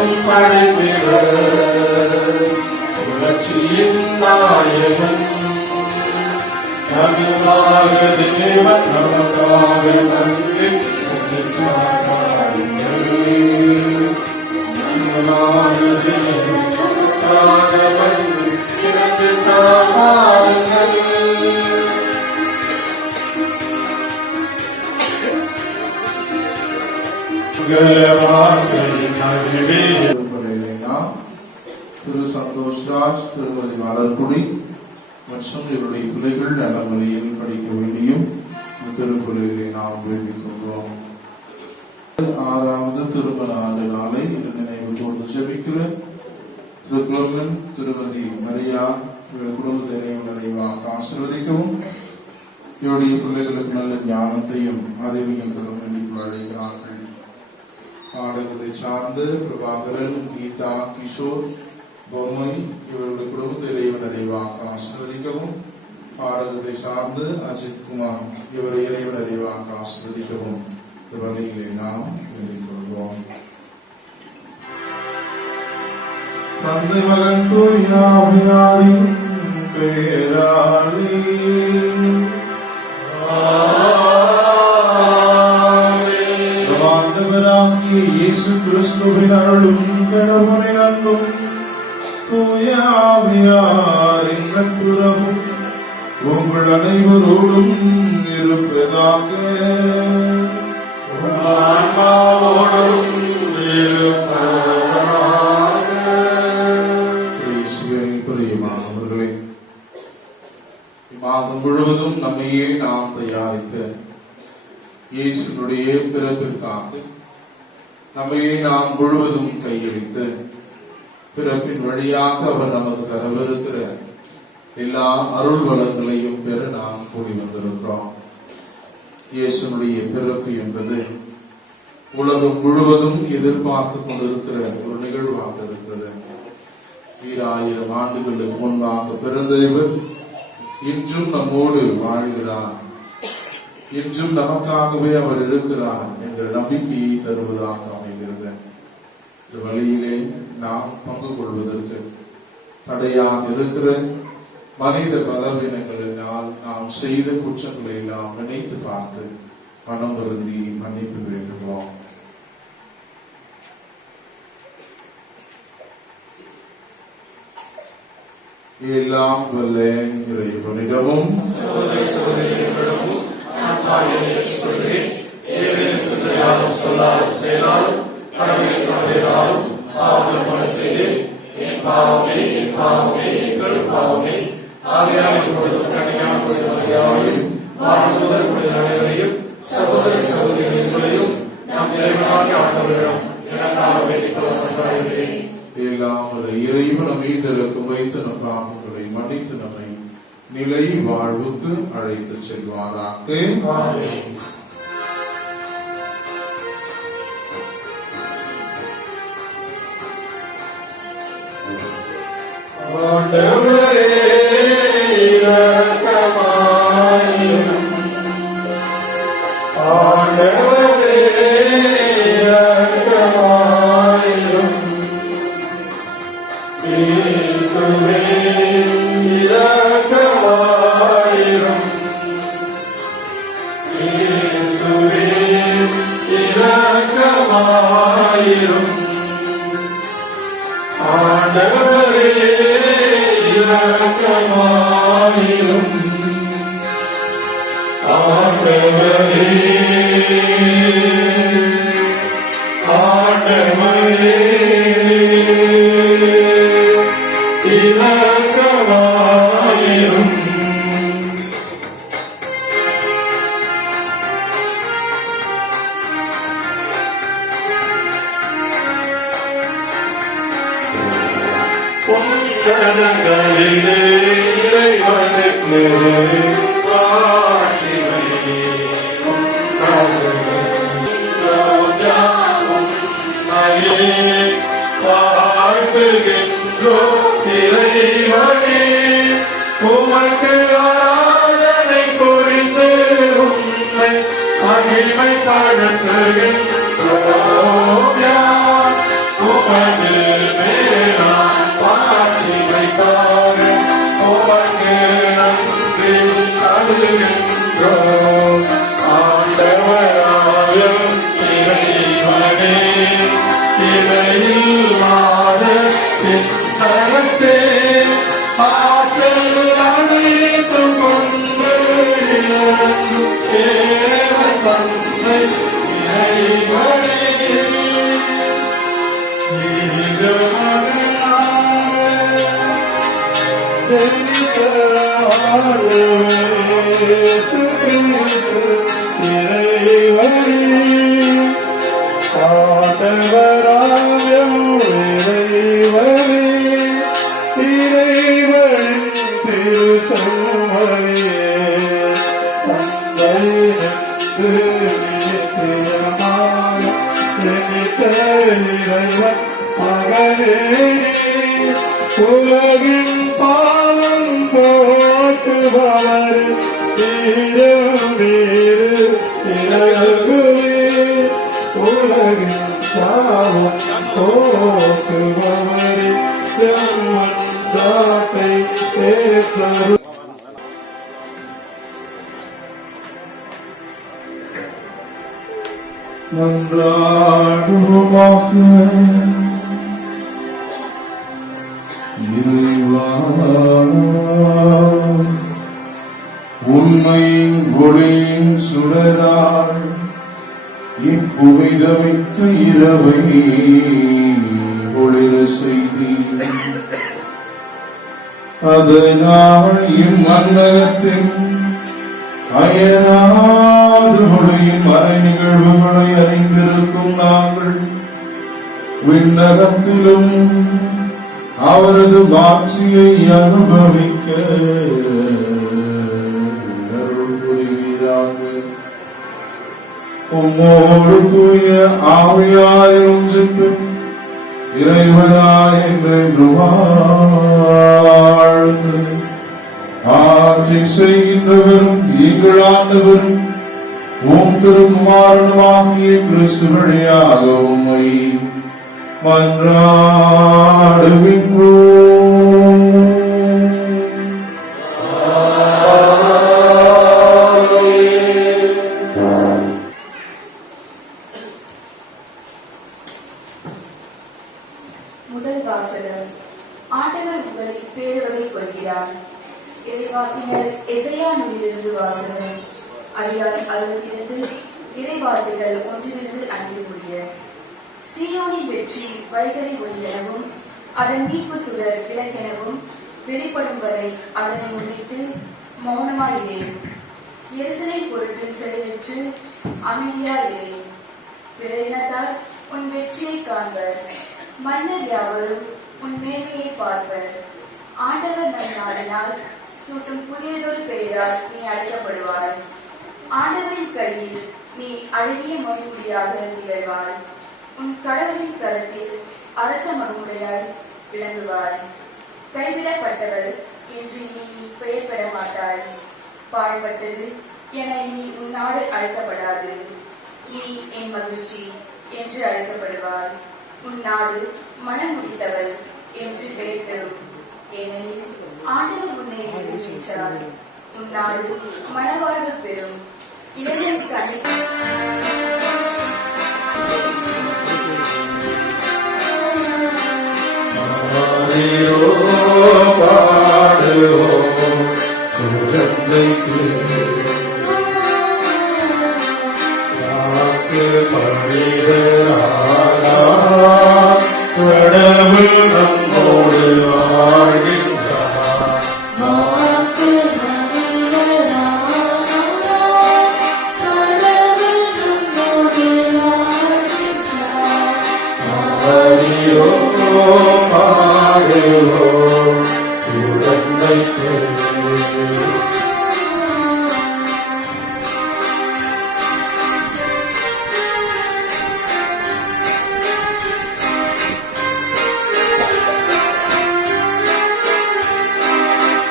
உலகம் படைத்திட புரட்சியின் நாயகன் நமக்காக தேவன் நமக்காக நன்றி திரு சந்தோஷ்ராஜ், திருமதி மலர்குடி மற்றும் இவருடைய பிள்ளைகள் நல்ல முறையில் படிக்க வேண்டியும் திருக்குறளை நாம் வேண்டிக் கொள்வோம். 6வது திருமண ஆண்டு நாளை இன்று நினைவு கூர்ந்து ஜெபிக்கிற திரு குலமன், திருமதி மரியா இவருடைய குடும்பத்தை நிறைவாக ஆசீர்வதிக்கவும், இவருடைய பிள்ளைகளுக்கு நல்ல ஞானத்தையும் அறிவையும் தர வேண்டிக் அழைக்கிறார்கள். பாடகத்தை சார்ந்து பிரபாகரன், கீதா, கிஷோர், பொம்மை இவருடைய குடும்பத்தை நிறைவாக ஆசீர்வதிக்கவும், பாடகத்தை சார்ந்து அஜித் குமார் இவரை இறைவன் நிறைவாக ஆசீர்வதிக்கவும் வழியிலே நாம் வேண்டிக் கொள்வோம். தந்தை மகன் தூயாவியாரின் பேராளி ஆண்டவராகிய இயேசு கிறிஸ்துவின் அருளும் கடவுளின் அன்பும் தூயாவியாரின் நட்புறவும் உங்கள் அனைவரோடும் இருப்பதாக. இம்மாதம் முழுவதும் நம்மையே நாம் தயாரிக்க இயேசுனுடைய பிறப்பிற்காக நம்மையே நாம் முழுவதும் கையளித்து பிறப்பின் வழியாக அவர் நமக்கு தரவிருக்கிற எல்லா அருள் வளங்களையும் பெற நாம் கூடி வந்திருக்கிறோம். இயேசுனுடைய பிறப்பு என்பது உலகம் முழுவதும் எதிர்பார்த்து கொண்டிருக்கிற ஒரு நிகழ்வாக இருக்கிறது. 2000 ஆண்டுகளுக்கு முன்பாக பிறந்த இவர் இன்றும் நம்மோடு வாழ்கிறார், இன்றும் நமக்காகவே அவர் இருக்கிறார் என்ற நம்பிக்கையை தருவதாக அமைகிறது. இந்த வழியிலே நாம் பங்கு கொள்வதற்கு தடையாக இருக்கிற மனித பலவீனங்களினால் நாம் செய்த குற்றங்களை எல்லாம் நினைத்து பார்த்து மனம் வருந்தி மன்னிப்பு வேண்டுகிறோம். எல்லாம் வல்ல இறைவனிடமும் சகோதர சகோதரிகளையும் நம் இறைவனாகிய ஆண்டவரிடம் எனக்காக வேண்டிக் கொள்கிறேன். எல்லாம் இறைவன் அமைதிற்கு வைத்து நம் பாவங்களை மன்னித்து நம்மை நிலை வாழ்வுக்கு அழைத்து செல்வாராக. ஆண்டவரே இரக்கமாயிரும், ஆண்டவரே இரக்கமாயிரும், இயேசுவே இரக்கமாயிரும், இயேசுவே இரக்கமாயிரும், ஆண்டவரே இரக்கமாயிரும், ஆண்டவரே ஆண்டவரே இரக்கமாயிரும். பொன்னதங்களிலே இறைவனுக்கு இறைவனே உமக்கு ஆராதனை புரிந்து உம்மை மகிமை படுத்துகின்றோம். வேலையில்லாத அரசே ஆற்றல் அனைத்தும் கொண்டு தந்தை உலகின் பாவம் போற்றுபவர் உலகின் பாவம் போற்றுபவர் தாட்டை ஏற்று மன்றாடுவோமாக. இறைவா, உண்மை ஒளியின் சுடரால் இப்புவிதமிக்க இரவை ஒளிர செய்தி அதனால் இம்மன்னகத்தின் அயனாருடைய மறை நிகழ்வுகளை அறிந்திருக்கும் நாங்கள் விண்ணகத்திலும் அவரது மாட்சியை அனுபவிக்க அருள் புரிவீராக. உம்மோடு தூய ஆவியாரும் சென்று இறைவனாய் என்று வாழ்ந்து ஆட்சி செய்கின்றவரும் எங்கள் ஆண்டவரும் உம் திருக்குமாரனுமாகிய கிறிஸ்து வழியாக உம்மை மன்றாடுகின்றோம். முதல் வாசகம். ஆண்டவர் உங்களை பேருவதை கொள்கிறார். இறைவாக்கினர் எசையா நூலிலிருந்து வாசகம். அதிகாரம் 62. இறைவார்த்தைகள் 1 5. சீயோனின் வெற்றி வைகரை ஒளி எனவும் அதன் மீட்பு சுடர் விளக்கெனவும் வெளிப்படும் வரை அதனை முன்னிட்டு மௌனமாயிரேன். எருசலேம் பொருட்டு செயலற்று அமைதியாயிரேன். பிற இனத்தார் உன் வெற்றியை காண்பர், மன்னர் யாவரும் உன் மேன்மையை பார்ப்பர். ஆண்டவர் நம் நாடினால் சூட்டும் புதியதொரு பெயரால் நீ அழைக்கப்படுவாய். ஆண்டவரின் கையில் நீ அழகிய மொழிமுடியாக திகழ்வாய். உன் கடவுளின் கரத்தில் அரச மகுமுடையாய் விளங்குவாய். கைவிடப்பட்டவர் என்று நீ பெயர் பெற மாட்டாய். பாழ்பட்டது என நீ உன் நாடு அழைக்கப்படாது. நீ என் மகிழ்ச்சி என்று அழைக்கப்படுவாய். உன் நாடு மனம் முடித்தவள் என்று பெயர் பெறும். ஏனெனில் ஆண்டவர் உன்னை நியமித்தார். உன் நாடு மனவாழ்வு பெறும். இளைஞருக்கு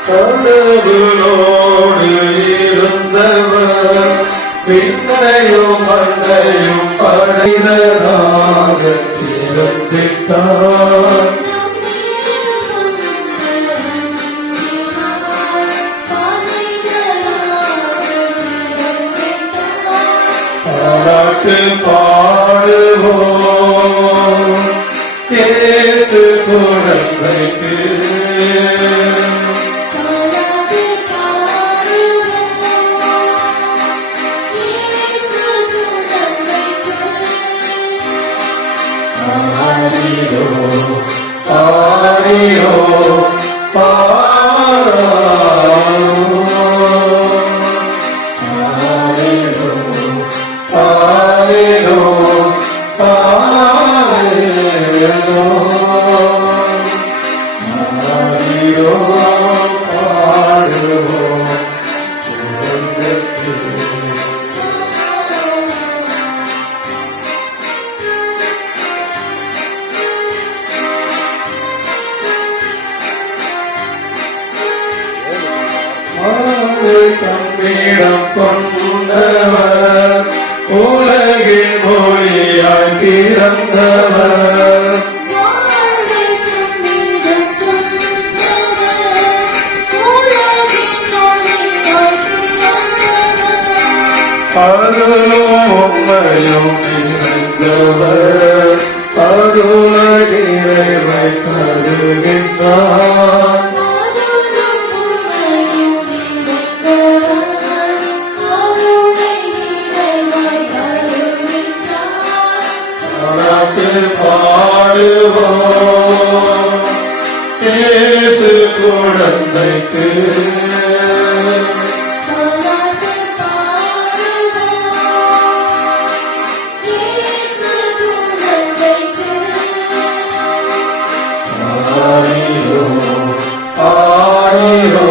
கடவுளோடு இருந்தவர் பின்னையும் மண்ணையும் படைதராக இருந்திட்டார். பாடுவோம் இயேசு குழந்தைக்கு ஆரிரோ ஆரிரோ ஆராரோ ஆரிரோ ஆரிரோ ஆரிரோ ஆரிரோ பாடுவோம் குழந்தைக்கு. தம்மிடம் கொண்டவர் உலகில் மொழியாய் பிறந்தவர் அருளும் உண்மையும் நிறைந்தவர் அருளகிறைவை தருகின்றார் பாடுவோம் இயேசு குழந்தைக்கு ஆரிரோ ஆரிரோ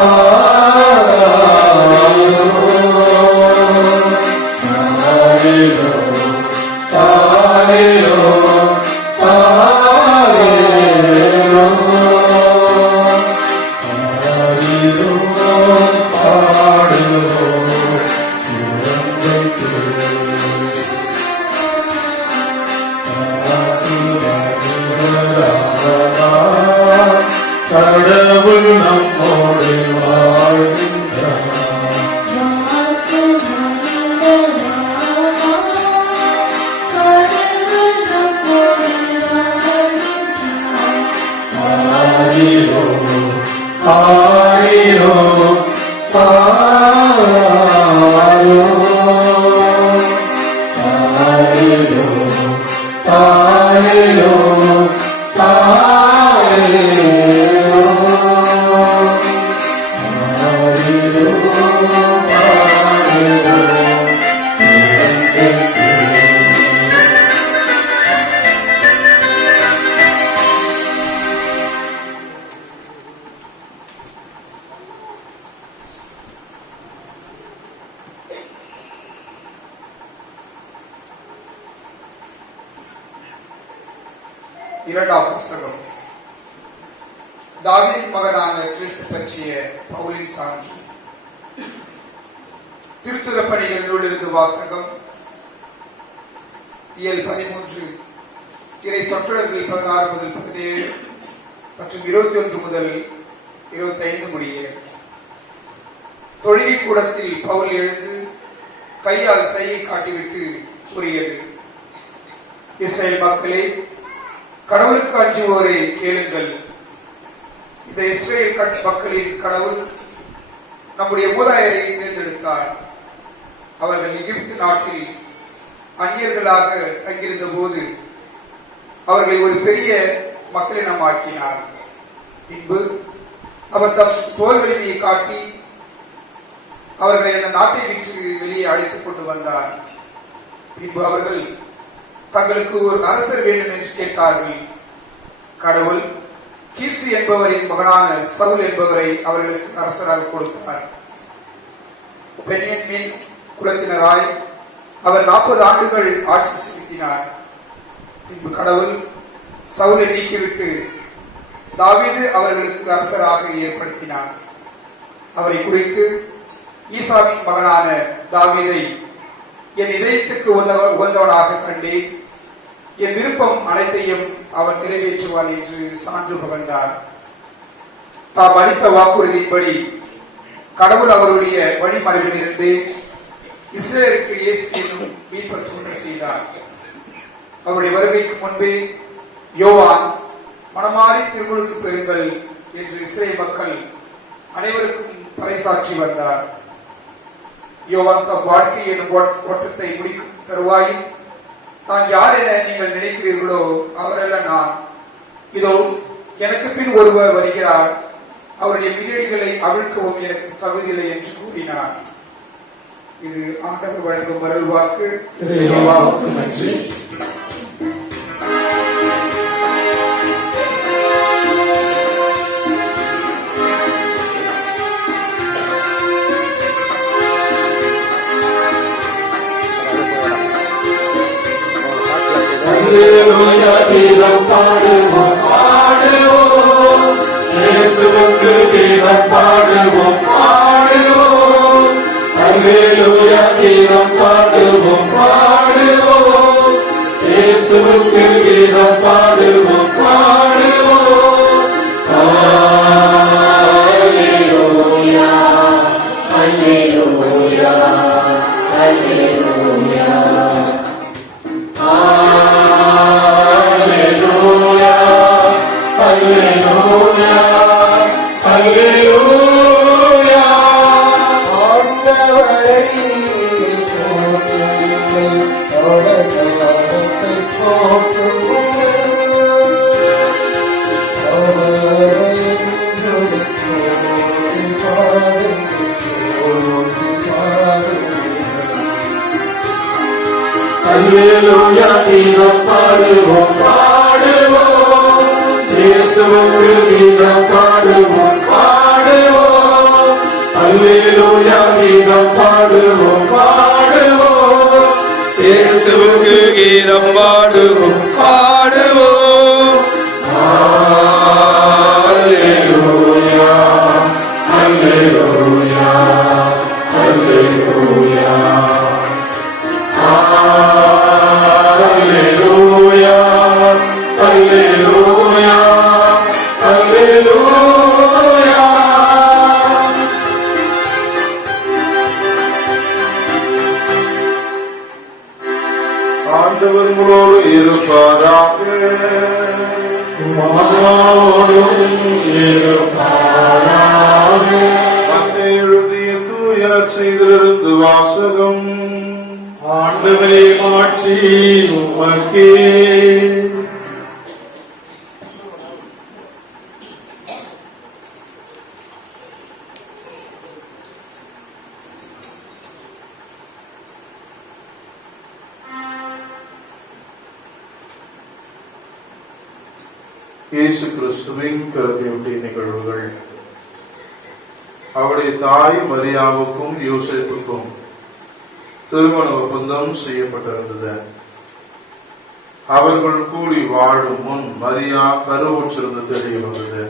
ஆரிரோ ஆரிரோ ஆரிரோ ஆரிரோ பாடுவோம் குழந்தைக்கு. கடவுள் நம்மோடு வாழ்கின்றார் ஆரிரோ ஆரிரோ ஆராரோ ஆரிரோ ஆரிரோ ஆரிரோ ஆரிரோ பாடுவோம் குழந்தைக்கு. இரண்டாம் புஸ்தகம் தாவீதின் மகனான கிறிஸ்து பற்றிய பவுலின் சான்று. திருத்துதர் பணிகள் நூலிலிருந்து வாசகம். இயல் 13 இறை சொற்றொடர்கள் 16 முதல் 17 மற்றும் 21 முதல் 25 முடிய. தொழுகை கூடத்தில் பவுல் எழுந்து கையால் சையை காட்டிவிட்டு கூறியது, இஸ்ரேல் மக்களே, கடவுளுக்கு அஞ்சுவோரை கேளுங்கள். இந்த இஸ்ரேல் மக்களின் கடவுள் நம்முடைய மூதாதையரை தேர்ந்தெடுத்தார். அவர்கள் எகிப்து நாட்டில் அந்நியர்களாக தங்கியிருந்த போது அவர்களை ஒரு பெரிய மக்களினம் ஆக்கினார். பின்பு அவர் தம் தோல் வலிமையை காட்டி அவர்களை அந்த நாட்டை விட்டு வெளியே அழைத்துக் கொண்டு வந்தார். பின்பு அவர்கள் தங்களுக்கு ஒரு அரசர் வேண்டும் என்று கேட்டார்கள். கடவுள் கீசு என்பவரின் மகனான சவுல் என்பவரை அவர்களுக்கு அரசராக கொடுத்தார். பென்யமீன் குலத்தினராய் அவர் 40 ஆண்டுகள் ஆட்சி செலுத்தினார். பின்பு கடவுள் சவுலை நீக்கிவிட்டு தாவீது அவர்களுக்கு அரசராக ஏற்படுத்தினார். அவரை குறித்து ஈசாவின் மகனான தாவீதை என் இதயத்துக்கு உகந்தவனாக கண்டேன், என் விருப்பம் அனைத்தையும் அவன் நிறைவேற்றுவான் என்று சான்று பகர்ந்தார். தாம் அளித்த வாக்குறுதியின்படி கடவுள் அவருடைய வழிமறைவிலிருந்து இஸ்ரேலுக்கு இயேசு என்னும் மீட்பர் தோன்ற செய்தார். அவருடைய வருகைக்கு முன்பே யோவான் மனமாறி திருமுழுக்கு பெறுங்கள் என்று இஸ்ரேல் மக்கள் அனைவருக்கும் பறைசாற்றி வந்தார். யோவான் தம் வாழ்க்கை எனும் ஓட்டத்தை முடிக்கும் தருவாயும், நான் யார் என நீங்கள் நினைக்கிறீர்களோ அவரல்ல நான், இதோ எனக்கு பின் ஒருவர் வருகிறார், அவருடைய மிதியடிகளை அவிழ்க்கவும் எனக்கு தகுதியில்லை என்று கூறினார். இது ஆண்டவர் வழங்கும் அருள்வாக்கு. நன்றி. அல்லேலூயா கீதம் பாடுவோம் பாடுவோம், இயேசுவுக்கு கீதம் பாடுவோம் பாடுவோம். அல்லேலூயா கீதம் பாடுவோம் பாடுவோம், இயேசுவுக்கு கீதம் பாடுவோம் பாடுவோம். அல்லேலூயா அல்லேலூயா அல்லேலூயா Alleluia, Alleluia, Alleluia. ஆண்டவரை போற்றுங்கள், அவர் நாமத்தை போற்றுங்கள், அவரை என்றும் போற்றி பாடுங்கள். அல்லேலூயா கீதம் பாடுவோம் பாடுவோம், இயேசுவுக்கு கீதம் பாடுவோம் பாடுவோம். அல்லேலூயா கீதம் பாடுவோம் பாடுவோம், இயேசுவுக்கு கீதம் பாடுவோம் பாடுவோம். அல்லேலூயா அல்லேலூயா அல்லேலூயா Alleluia, Alleluia, Alleluia. ஆண்டவர் உங்களோடு இருப்பாராக. உம்மோடும் இருப்பாராக. மத்தேயு எழுதிய தூய நற்செய்தியிலிருந்து வாசகம். ஆண்டவரே மாட்சி உமக்கே. இயேசு கிறிஸ்துவின் பிறப்பையொட்டிய நிகழ்வுகள். அவருடைய தாய் மரியாவுக்கும் யோசேப்புக்கும் திருமண ஒப்பந்தம் செய்யப்பட்டிருந்தது. அவர்கள் கூடி வாழும் முன் மரியா கருவுற்றிருந்து தெரிய வந்தது.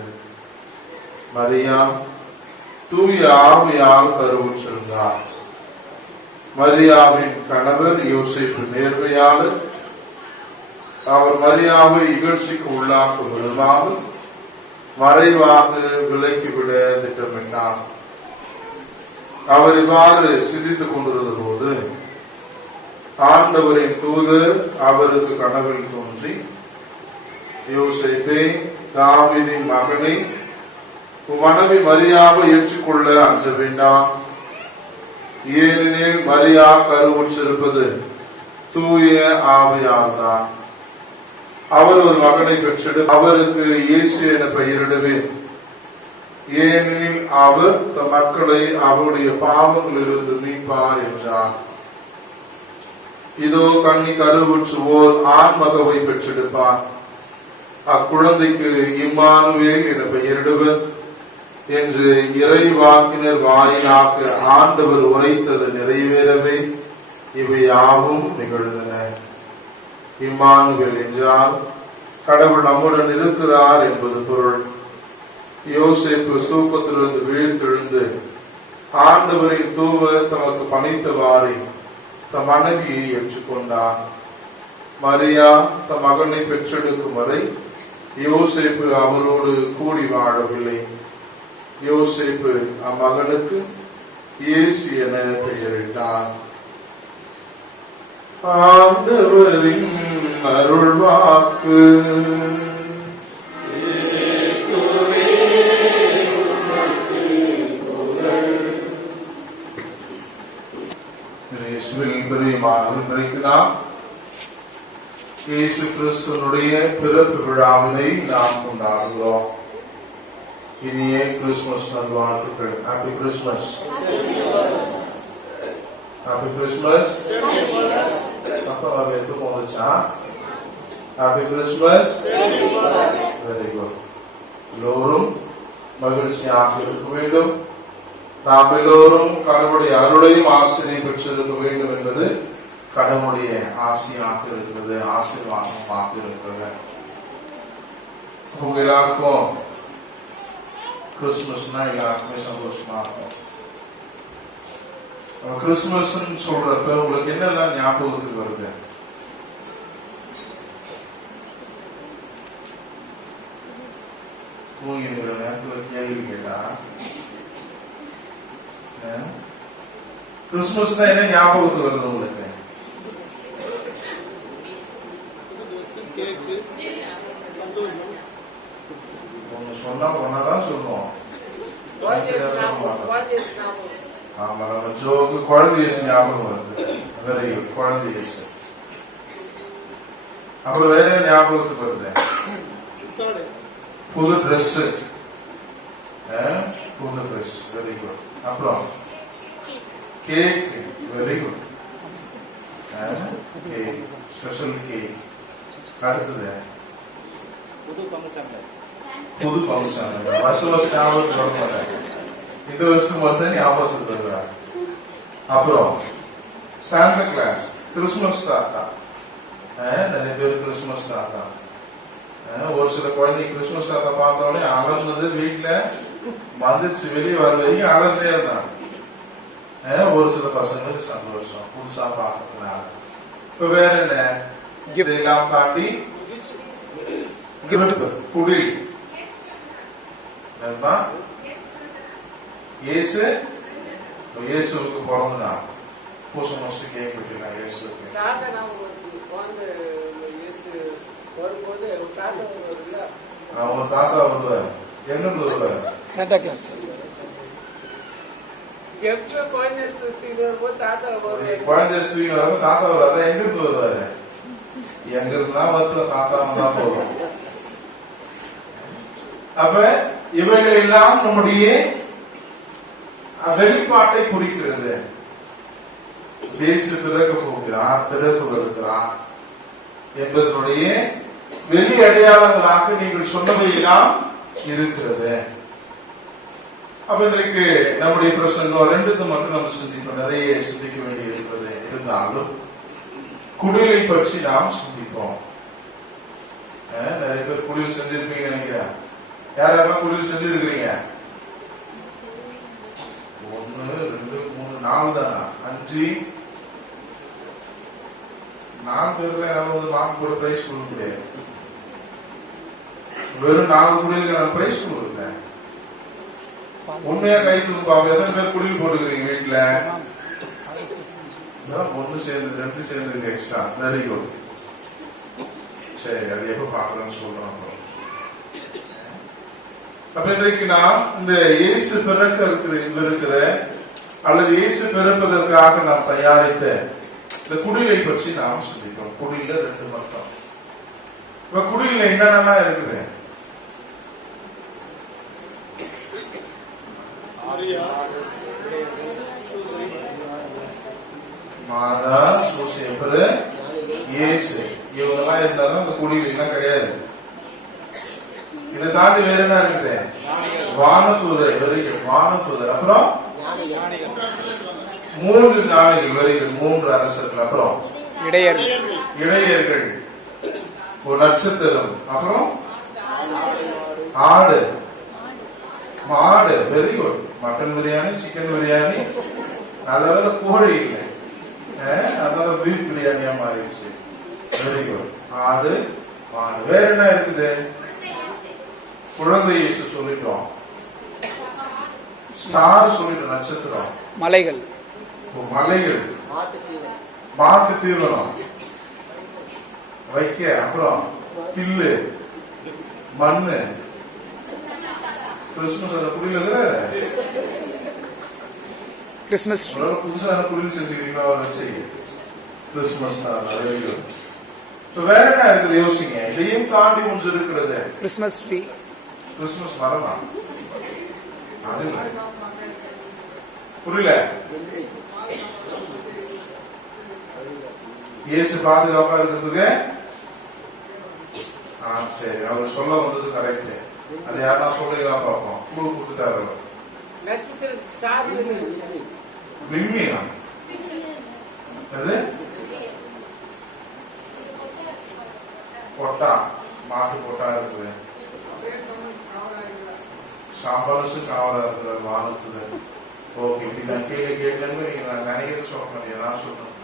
மரியா தூய ஆவியால் கருவுற்றிருந்தார். மரியாவின் கணவர் யோசேப்பு நேர்மையாளர். அவர் மரியாவை இகழ்ச்சிக்கு உள்ளாக்க விரும்பாமல் மறைவாக விலக்கிவிட திட்டமிட்டார். அவர் இவ்வாறு சிந்தித்துக் கொண்டிருந்த போது ஆண்டவரின் தூதர் அவருக்கு கனவில் தோன்றி, யோசேப்பே, தாவீதின் மகனே, உன் மனைவி மரியாவை ஏற்றுக்கொள்ள அஞ்ச வேண்டாம். ஏனெனில் மரியா கருவுற்றிருப்பது தூய ஆவியால் தான். அவர் ஒரு மகனை பெற்றிடு, அவருக்கு இயேசு என பெயரிடுவேன். ஏனெனில் அவர் தம் மக்களை அவருடைய பாவங்களிலிருந்து மீட்பார் என்றார். இதோ கன்னி கருவுற்றுவோர் ஆண் மகவை பெற்றெடுப்பார். அக்குழந்தைக்கு இம்மானுவேல் என பெயரிடுவர் என்று இறைவாக்கினர் வாயிலாக ஆண்டவர் உரைத்தது நிறைவேறவே இவை யாவும் நிகழ்ந்தன. இம்மானுவேல் என்றால் கடவுள் நம்முடன் இருக்கிறார் என்பது பொருள். யோசேப்பு தூக்கத்திலிருந்து வீழ்த்தெழுந்து ஆண்டவரின் தூவர் தமக்கு பணித்தவாறே தம் மனைவியை ஏற்றுக்கொண்டார். மரியா தம் மகனை பெற்றெடுக்கும் வரை யோசேப்பு அவரோடு கூடி வாழவில்லை. யோசேப்பு அம்மகனுக்கு இயேசு என பெயரிட்டார். ஆண்டவரின் அருள்வாக்கு. இயேசு கிறிஸ்துவனுடைய பிறப்பு விழாவினை நாம் கொண்டாடுகிறோம். இனிய கிறிஸ்துமஸ் நல்வாழ்த்துக்கள். Happy Christmas. Happy Christmas. அப்ப வரவேற்று போச்சா? Happy Christmas. Very good. எல்லோரும் மகிழ்ச்சியாக இருக்க வேண்டும். நாம் எல்லோரும் கடவுளுடைய அருளையும் ஆசிரியை பெற்றிருக்க வேண்டும் என்பது கடவுளுடைய ஆசையாக இருக்கிறது, ஆசீர்வாதமாக இருக்கிறது. உங்க எல்லாருக்கும் கிறிஸ்துமஸ்னா எல்லாருக்குமே சந்தோஷமா இருக்கும். கிறிஸ்துமஸ் சொல்றப்ப உங்களுக்கு என்னெல்லாம் ஞாபகத்துக்கு வருது? தூங்கிற நேரத்தில் கேள்வி கேட்டா கிறிஸ்துமஸ்னா என்ன ஞாபகத்துக்கு வருது உங்களுக்கு? ஒன்னு சொன்னா ஒன்னதான் சொல்லுவோம். ஆமா, நம்ம ஜோக்கு குழந்தை இயேசு ஞாபகம் வருது. வெரி குட், குழந்தை இயேசு. அப்புறம் வேற ஞாபகத்துக்கு வருது? புது ட்ரெஸ். புது ட்ரெஸ். Very good. அப்புறம் cake. Very good. Cake, special cake. அடுத்தது புது ஃபங்க்ஷன். வருஷம் வருஷம் ஞாபகத்துக்கு வர மாட்டாங்க. இந்த வருஷத்துக்கு மட்டும் ஞாபகத்துக்கு வருவாங்க. அப்புறம் சாண்டா கிளாஸ், கிறிஸ்துமஸ் தாத்தா. நிறைய பேர் கிறிஸ்துமஸ் தாத்தா. ஒரு சில குழந்தை கிறிஸ்துமஸ் தாத்தா பார்த்த உடனே அலர்ந்தது, வீட்டுல மந்திரிச்சு வெளியே வர வரைக்கும் அலர்ந்தே இருந்தாங்க. ஒரு சில பசங்களுக்கு சந்தோஷம் புதுசா பார்க்கறதுனால. இப்ப வேற என்ன இதெல்லாம் காட்டி குடி இயேசுக்கு பிறந்தா பூச மோஸ்ட் கேக் விட்டுலாம். இயேசுக்கு அவங்க தாத்தா வருவார். எங்க வருவார்? Santa Claus. குழந்தை ஸ்தூக்கி வரும், தாத்தா வருவாரு. எங்க இருந்து வருவாரு? எங்க இருந்தா வரல, தாத்தா வந்தா போதும். அப்ப இவைகள் எல்லாம் நம்முடைய வெளிப்பாட்டை குறிக்கிறது. இயேசு பிறக்க போகிறார், பிறகு வருகிறார் என்பதனுடைய வெளி அடையாளங்களாக நீங்கள் சொன்னதையெல்லாம் இருக்கிறது. அப்ப இன்றைக்கு நம்முடைய பிரசங்கம் ரெண்டுக்கு மட்டும் நம்ம சிந்திப்போம். நிறைய சிந்திக்க வேண்டி இருக்கிறது இருந்தாலும் குடிலை பற்றி நாம் சிந்திப்போம். நிறைய பேர் குடில் செஞ்சிருப்பீங்க நினைக்கிறேன். யாரெல்லாம் குடில் செஞ்சிருக்கிறீங்க? 1 2 3 4 தானா? 5 4 பேர்ல யாராவது 4 கூட பிரைஸ் கொடுக்க முடியாது. வெறும் 4 குடிலுக்கு நான் பிரைஸ் கொடுக்குறேன். உண்மையா கை தூக்குவாங்க. எத்தனை பேர் குடில் போட்டுக்கிறீங்க வீட்டுல? 1 சேர்ந்து 2 சேர்ந்து எக்ஸ்ட்ரா. Very good. சரி, அது எப்ப பாக்கலாம்னு சொல்றோம். அப்ப இன்றைக்கு நாம் இந்த இயேசு பிறக்க இருக்கிற அல்லது இயேசு பிறப்பதற்காக நாம் தயாரித்த இந்த குடிலை பற்றி நாம் சிந்திப்போம். குடில 2 மட்டும். இப்ப குடில என்னென்னலாம் இருக்குது? மாதா, சூசேப்பரு, இயேசு, இவங்கெல்லாம் இருந்தாலும் அந்த குடியில் எல்லாம் கிடையாது. இதை தாண்டி வேற என்ன இருக்குது? வானதூதர். வரைக்கும் வானதூதர். அப்புறம் 3 ஞானிகள். வரைக்கும் 3 அரசர்கள். அப்புறம் இடையர்கள், ஒரு நட்சத்திரம். அப்புறம் ஆடு, மாடு. Very good. Mutton biryani, chicken biryani. நல்ல கோழி இல்லை, அதனால பீஃப் பிரியாணியா மாறிடுச்சு. Very good. ஆடு, மாடு. வேற என்ன இருக்குது? குழந்தை இயேசு சொல்லிட்டோம். ஸ்டார் சொல்லிட்டோம். நட்சத்திரம். மலைகள். மலைகள். மாட்டு தீவனம் வைக்க. அப்புறம் பில்லு, மண்ணு. கிறிஸ்துமஸ் குடியில் கிறிஸ்துமஸ் புதுசான குடில் செஞ்சுக்கிறீங்களா? வச்சு கிறிஸ்துமஸ் தான். இப்ப வேற என்ன இருக்குது யோசிங்க. இதையும் தாண்டி ஒன்று இருக்கிறது. Christmas tree. கிறிஸ்துமஸ் மரமா? அது இல்ல. புரியல? இயேசு பாதுகாப்பா இருக்கிறதுக்கு சரி, அவர் சொல்ல வந்தது கரெக்ட். அது யாரா சொல்றீங்களா பார்ப்போம். உங்களுக்கு கொடுத்துட்டாரு. விண்மீனா? அது பொட்டா, மாட்டு பொட்டா இருக்குது. சாம்பாரசு காவலா இருக்கிறார் வானத்துல. ஓகே, இப்படி நான் கேள்வி கேட்கலன்னு நீங்க நான் நினைக்கிறது சொல்ல முடியாது. நான் சொல்றேன்,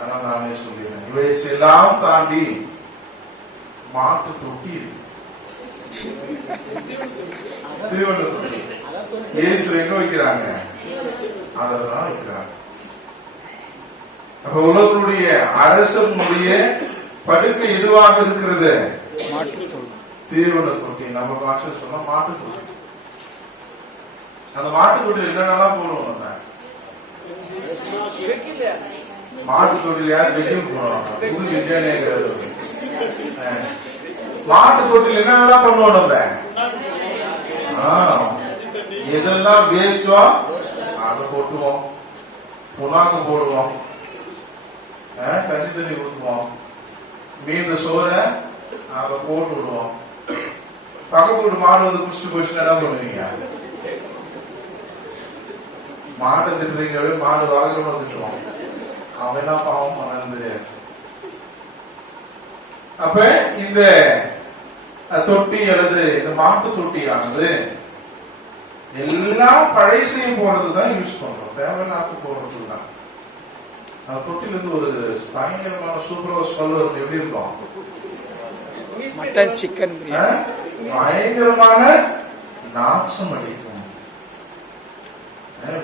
ஆனா நானே சொல்லிடுறேன். இவையெல்லாம் தாண்டி மாட்டு தொட்டி திருவண்ண தொட்டி இயேசு எங்க வைக்கிறாங்க? அதெல்லாம் வைக்கிறாங்க. அப்ப உலகனுடைய அரசனுடைய படுக்கை எதுவாக இருக்கிறது? திருவண்ண தொட்டி. நம்ம பாஷை சொன்னா மாட்டு தொட்டி. அந்த மாட்டு தொட்டி என்னென்னலாம் போடுவோம்? நம்ம மாட்டு தொட்டில் யார் வெட்டியும் போடுவாங்க. புது விஜயநேகிறது மாட்டு தொட்டில் என்னென்னலாம் பண்ணுவோம்? நம்ம எதெல்லாம் வேஸ்டோ அதை போட்டுவோம், புண்ணாக்கு போடுவோம், கஞ்சி தண்ணி ஊற்றுவோம், மீன் சோறை அதை போட்டு விடுவோம். பக்கத்து வீட்டு மாடு வந்து குடிச்சிட்டு போயிடுச்சுன்னா என்ன பண்ணுவீங்க? மாட்டை திட்டுறீங்க, மாடு வளர்க்கணும் திட்டுவோம். அவன் என்ன பாவம் பண்ணது? அப்ப இந்த தொட்டி அல்லது இந்த மாட்டு தொட்டியானது எல்லாம் பழைசையும் போறதுதான் யூஸ் பண்றோம், தேவையில்லாத போடுறது தான். தொட்டில இருந்து ஒரு பயங்கரமான சூப்பரா ஸ்மெல் வரும். எப்படி இருக்கும்? மட்டன், சிக்கன், பயங்கரமான நாற்றம் அடிக்கும்.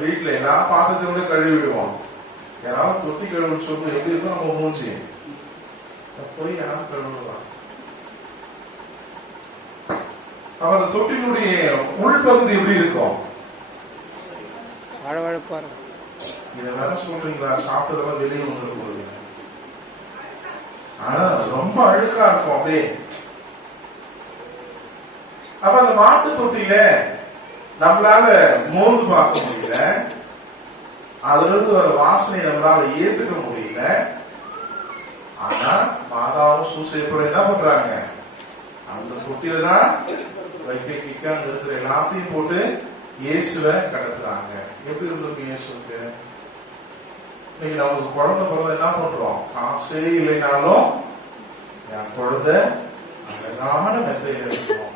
வீட்டுல எல்லாம் பாத்திரத்தை வந்து கழுவி விடுவோம். யாராவது தொட்டி கழுவுன்னு சொல்லி எப்படி இருக்கும் நம்ம மூஞ்சி? போய் யாரும் கழுவுவான். அப்ப அந்த தொட்டினுடைய உள்பகுதி எப்படி இருக்கும்? வழவழப்பா. இத வேற சொல்றீங்களா? சாப்பிட்டதெல்லாம் வெளியே வந்து போகுது. ரொம்ப அழுக்கா இருக்கும் அப்படியே. அப்ப அந்த மாட்டு தொட்டில நம்மளால மோந்து பார்க்க முடியல, அதுல இருந்து ஒரு வாசனை நம்மளால ஏத்துக்க முடியல. ஆனா மாதாவும் சூசையப்படும் என்ன பண்றாங்க? அந்த தொட்டில தான் வைக்க கிக்க அங்க இருக்கிற எல்லாத்தையும் போட்டு இயேசுவை கடத்துறாங்க. எப்படி இருந்திருக்கு இயேசுக்கு? இன்னைக்கு நமக்கு குழந்தை பிறந்த என்ன பண்றோம்? காசே இல்லைனாலும் என் குழந்தை அழகான மெத்தையில இருக்கும்.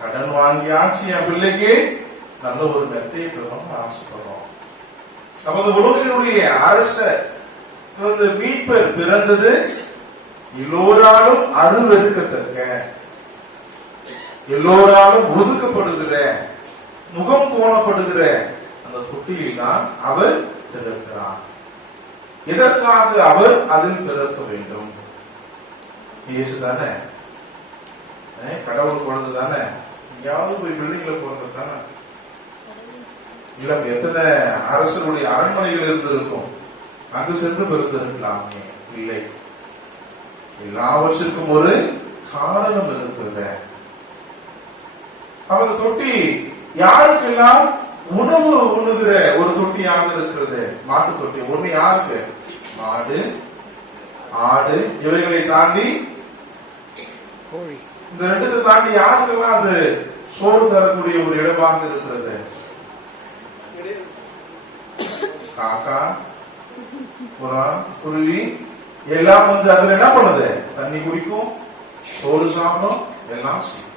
கடன் வாங்கியாச்சு என் பிள்ளைக்கு நல்ல ஒரு மெத்தையை பெறணும் ஆசைப்படுறோம். நமது உலகினுடைய அரசர் மீட்பர் பிறந்தது எல்லோராலும் அருவெடுக்கத்தக்க, எல்லோராலும் ஒதுக்கப்படுகிற, முகம் கோணப்படுகிற அந்த தொட்டியில் தான் அவர் பிறக்கிறார். எதற்காக அவர் அதில் பிறக்க வேண்டும்? இயேசு தானே, கடவுள் குழந்தை தானே. எங்கேயாவது போய் பில்டிங்ல போறது தானே. இல்ல எத்தனை அரசருடைய அரண்மனைகள் இருந்திருக்கும், அங்கு சென்று பிறந்திருக்கலாமே. இல்லை, எல்லாவற்றுக்கும் ஒரு காரணம் இருக்கிறது. அவர் தொட்டி யாருக்கெல்லாம் உணவு உண்ணுகிற ஒரு தொட்டியாக இருக்கிறது. மாட்டு தொட்டி ஒண்ணு யாருக்கு? மாடு, ஆடு, இவைகளை தாண்டி கோழி. இந்த ரெண்டு தாண்டி யாருக்கெல்லாம் அது சோறு தரக்கூடிய ஒரு இடமாக இருக்கிறது? காக்கா, புறா, குருவி எல்லாம் வந்து அதுல என்ன பண்ணுது? தண்ணி குடிக்கும், சோறு சாப்பிடும், எல்லாம் செய்யும்.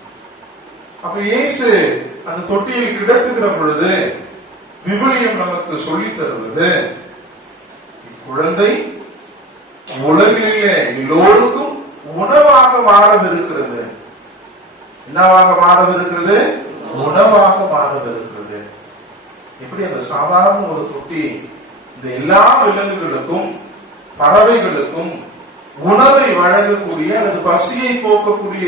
அப்ப இயேசு அந்த தொட்டியில் கிடத்துகிற பொழுது விவிலியம் நமக்கு சொல்லித் தருவது, இக்குழந்தை உலகிலே எல்லோருக்கும் உணவாக மாறவிருக்கிறது. என்னவாக மாறவிருக்கிறது? உணவாக மாறவிருக்கிறது. எப்படி அந்த சாதாரண ஒரு தொட்டி இந்த எல்லா விலங்குகளுக்கும் பறவைகளுக்கும் உணவை வழங்கக்கூடிய அல்லது பசியை போக்கக்கூடிய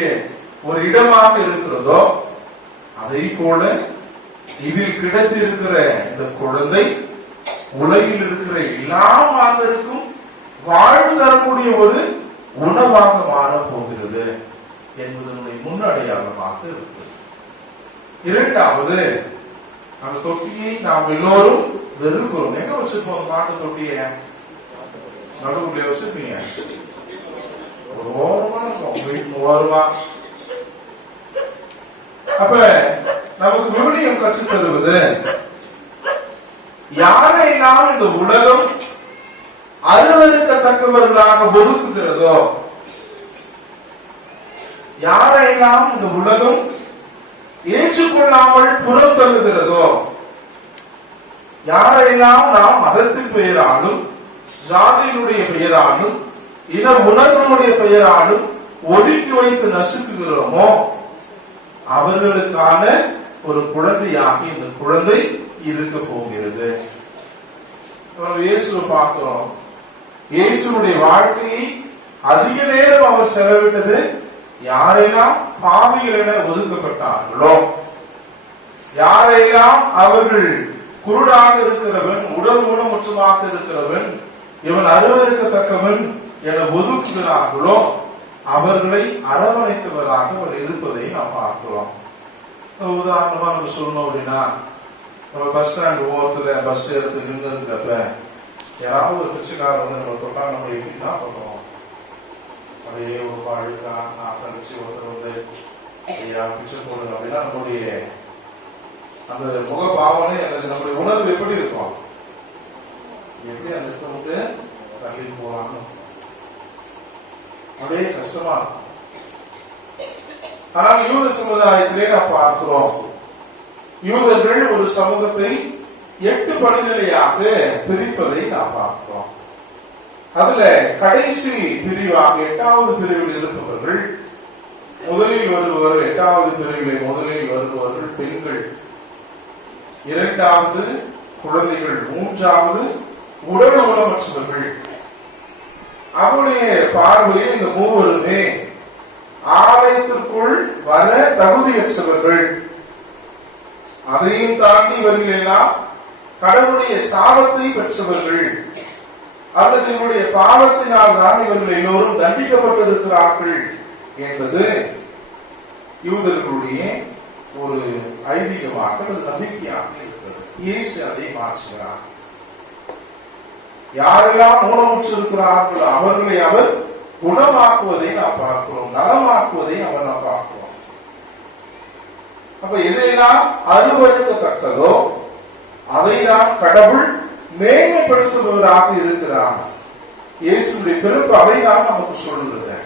ஒரு இடமாக இருக்கிறதோ, அதை போல இதில் கிடைத்து இருக்கிற இந்த குழந்தை உலகில் இருக்கிற எல்லா மாந்தருக்கும் வாழ்வு தரக்கூடிய ஒரு உணவாக மாறப் போகிறது என்பதனுடைய முன்னடையாளமாக இருக்கு. இரண்டாவது, அந்த தொட்டியை நாம் எல்லோரும் வெறுக்கிறோம். எங்க வச்சிருப்போம் மாட்டு தொட்டிய? நடுவுல வச்சிருப்பீங்க, ஒரு ஓரமா இருக்கும், வீட்டு ஓரமா. அப்ப நமக்கு விவிலியம் கற்றுத் தருவது, யாரையெல்லாம் இந்த உலகம் அருவருக்கத்தக்கவர்களாக ஒதுக்குகிறதோ, யாரையெல்லாம் இந்த உலகம் ஏற்றுக்கொள்ளாமல் புறம் தள்ளுகிறதோ, யாரையெல்லாம் நாம் மதத்தின் பெயராலும் ஜாதியினுடைய பெயராலும் இன உணர்வுடைய பெயராலும் ஒதுக்கி வைத்து நசுக்குகிறோமோ, அவர்களுக்கான ஒரு குழந்தையாக இந்த குழந்தை இருக்க போகிறது. இயேசுவை பார்க்கிறோம். இயேசுடைய வாழ்க்கையை அதிக நேரம் அவர் செலவிட்டது யாரெல்லாம் பாவிகள் என ஒதுக்கப்பட்டார்களோ, யாரெல்லாம் அவர்கள் குருடாக இருக்கிறவன், உடல் ஊனமுற்றமாக இருக்கிறவன், இவன் அருவருக்கத்தக்கவன் என ஒதுக்குகிறார்களோ, அவர்களை அரவணைத்தவராக அவர் இருப்பதை நாம் பார்க்கிறோம். உதாரணமா நம்ம சொல்லணும் அப்படின்னா, நம்ம பஸ் ஸ்டாண்ட் ஓரத்துல பஸ் எடுத்து நின்று இருக்கப்ப யாராவது ஒரு பிச்சைக்காரர் வந்து நம்ம தொட்டா நம்ம எப்படின்னா பண்ணுவோம்? அப்படியே ஒரு அழுக்கா கழிச்சு ஒருத்தர் வந்து ஐயா பிச்சை போடுங்க அப்படின்னா நம்மளுடைய அந்த முக பாவனை அல்லது நம்முடைய உணர்வு எப்படி இருக்கும்? எப்படி அந்த இடத்த வந்து தள்ளி போவாங்க, அப்படியே கஷ்டமா இருக்கும். ஆனால் யூத சமுதாயத்திலே நாம் பார்க்கிறோம், யூதர்கள் ஒரு சமூகத்தை 8 படிநிலையாக பிரிப்பதை நாம் பார்க்கிறோம். அதுல கடைசி பிரிவாக 8வது பிரிவில் இருப்பவர்கள், முதலில் வருபவர் 8வது பிரிவில் முதலில் வருபவர்கள் பெண்கள், 2வது குழந்தைகள், 3வது உடல் ஊனமற்றவர்கள். அவருடைய பார்வையில் இந்த மூவருமே ஆலயத்திற்குள் வர தகுதியற்றவர்கள். அதையும் தாண்டி இவர்கள் எல்லாம் கடவுளுடைய சாபத்தை பெற்றவர்கள், அல்லது இவருடைய பாவத்தினால் தான் இவர்கள் எல்லோரும் தண்டிக்கப்பட்டிருக்கிறார்கள் என்பது யூதர்களுடைய ஒரு ஐதீகமாக அல்லது நம்பிக்கையாக இருக்கிறது. இயேசு அதை மாற்றுகிறார். யாரெல்லாம் ஊனமுற்றிருக்கிறார்களோ அவர்களை அவர் குணமாக்குவதை நாம் பார்க்கிறோம், நலமாக்குவதை அவர் நாம் பார்க்கிறோம். அப்ப எதையெல்லாம் அருவருக்கத்தக்கதோ அதை நாம் கடவுள் மேன்மைப்படுத்துபவராக இருக்கிறார். இயேசுடைய பிறப்பு அதை தான் நமக்கு சொல்லுகிறது.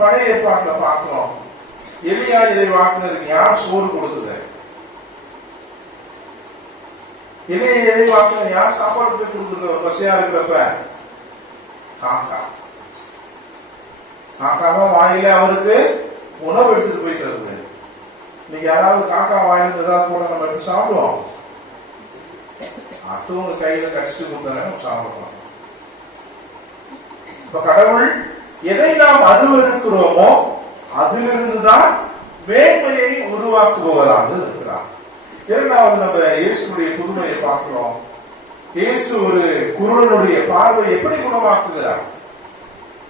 பழைய ஏற்பாட்டுல பார்க்கிறோம், எலியா இறைவாக்கினருக்கு யார் சோறு கொடுக்குது? எலியா இறைவாக்கினர் யார் சாப்பாடு போய் கொடுக்குறது? பசியா இருக்கிறப்ப காக்கா. காக்காவா வாயில அவருக்கு உணவு எடுத்துட்டு போயிட்டு இருக்கு. இன்னைக்கு யாராவது காக்கா வாயில ஏதாவது கூட நம்ம எடுத்து சாப்பிடுவோம், அடுத்தவங்க கையில கடிச்சு கொடுத்தாங்க நம்ம சாப்பிடுவோம். இப்ப கடவுள் எதை நாம் அருவருக்கிறோமோ அதிலிருந்துதான் மேன்மையை உருவாக்குபவராக இருக்கிறார். இரண்டாவது நம்ம இயேசுடைய புதுமையை பார்க்கிறோம். இயேசு ஒரு குருடனுடைய பார்வை எப்படி குணமாக்குகிறார்?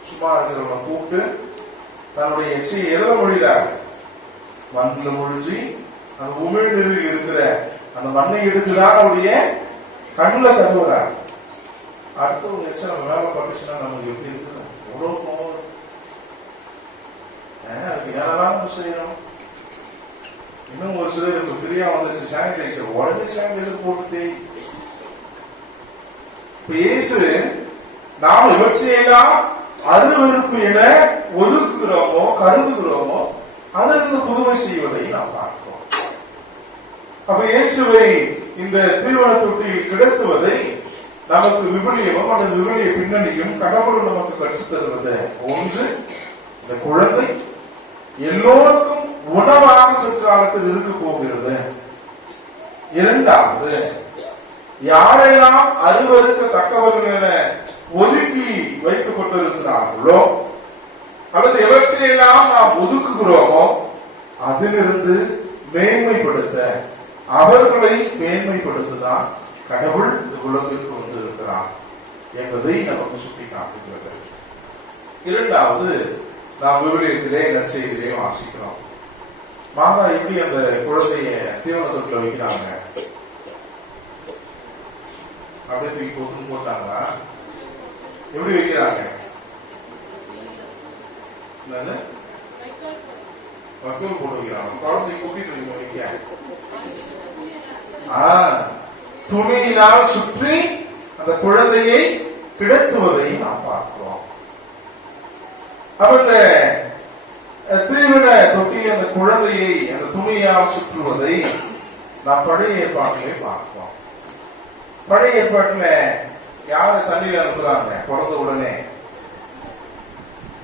சும்மா இருக்கிறவங்க கூப்பிட்டு தன்னுடைய எச்சையை எழுத மொழிகிறார், மண்ணில் மொழிஞ்சி அந்த உமிழ்நீரில் இருக்கிற அந்த மண்ணை எடுத்துதான் அவருடைய கண்ணில் தருகிறார். அடுத்தவங்க எச்சை நம்ம மேல பட்டுச்சுன்னா நமக்கு எப்படி இருக்குது? எவ்வளவு கோவம். அதுக்கு என்னெல்லாம் நம்ம செய்யணும்? இன்னும் ஒரு சிலருக்கு ஃப்ரீயா வந்துச்சு சானிடைசர், உடனே சானிடைசர் போட்டு. இயேசு நாம் இவற்றையெல்லாம் அருவருப்பு என ஒதுக்குகிறோமோ கருதுகிறோமோ அதற்கு புதுமை செய்வதை நாம் பார்க்கிறோம். அப்ப இயேசுவை இந்த திருமண தொட்டியில் கிடத்துவதை நமக்கு விவிலியமும் அல்லது விவிலிய பின்னணியும் கடவுளும் நமக்கு கற்றுத் தருவது, ஒன்று, இந்த குழந்தை எல்லோருக்கும் உணவாக பிற்காலத்தில் இருக்க போகிறது. இரண்டாவது, யாரெல்லாம் அருவருக்கத்தக்கவர்கள் என ஒதுக்கி வைக்கப்பட்டிருக்கிறார்களோ அல்லது எவற்றையெல்லாம் நாம் ஒதுக்குகிறோமோ அதிலிருந்து மேன்மைப்படுத்த, அவர்களை மேன்மைப்படுத்ததான் கடவுள் இந்த உலகிற்கு வந்திருக்கிறார் என்பதை நமக்கு சுட்டி காட்டுகிறது. இரண்டாவது நாம் விவிலியத்திலே நற்செய்தியிலே வாசிக்கிறோம். மாதா எப்படி அந்த குழந்தைய தீவனத்துக்குள்ள வைக்கிறாங்க? அப்படியே தூக்கி போட்டாங்களா? எப்படி வைக்கிறாங்க? வக்கீல் போட்டு வைக்கிறாங்க. குழந்தை குத்திட்டு வைக்க துணியினால் சுற்றி அந்த குழந்தையை கிடத்துவதை நாம் பார்க்கிறோம். அப்ப இந்த தீவன தொட்டி அந்த குழந்தையை அந்த துணியால் சுற்றுவதை நாம் பழைய ஏற்பாட்டிலே பார்க்கிறோம். பழைய ஏற்பாட்டுல யார தண்ணீர் அனுப்புறாங்க? பிறந்த உடனே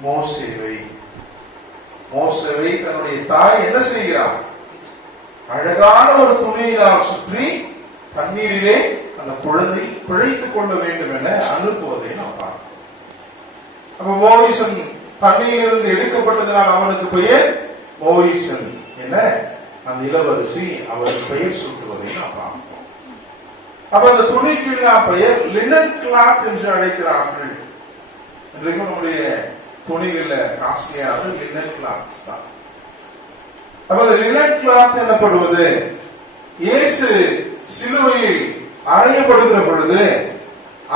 மோசேவை தன்னுடைய தாய் என்ன செய்கிறார்? அழகான ஒரு துணியினால் சுற்றி தண்ணீரிலே அந்த குழந்தை பிழைத்துக் கொள்ள வேண்டும் என அனுப்புவதை நாம் பார்க்கிறோம். அப்ப மோயிசன் தண்ணீரிலிருந்து எடுக்கப்பட்டதனால் அவனுக்கு பெயர் மோயிசன் என அந்த இளவரசி அவருக்கு பெயர் சூட்டுவதை நாம் பார்க்கிறோம். அப்ப அந்த துணிக்கு பெயர் லினன் கிளாத் என்று அழைக்கிறார்கள். இன்றைக்கும் நம்முடைய துணிகள்ல காஸ்ட்லியான லினன் கிளாத்ஸ் தான். அப்ப அந்த லினன் கிளாத் எனப்படுவது இயேசு சிலுவையில் அறையப்படுகிற பொழுது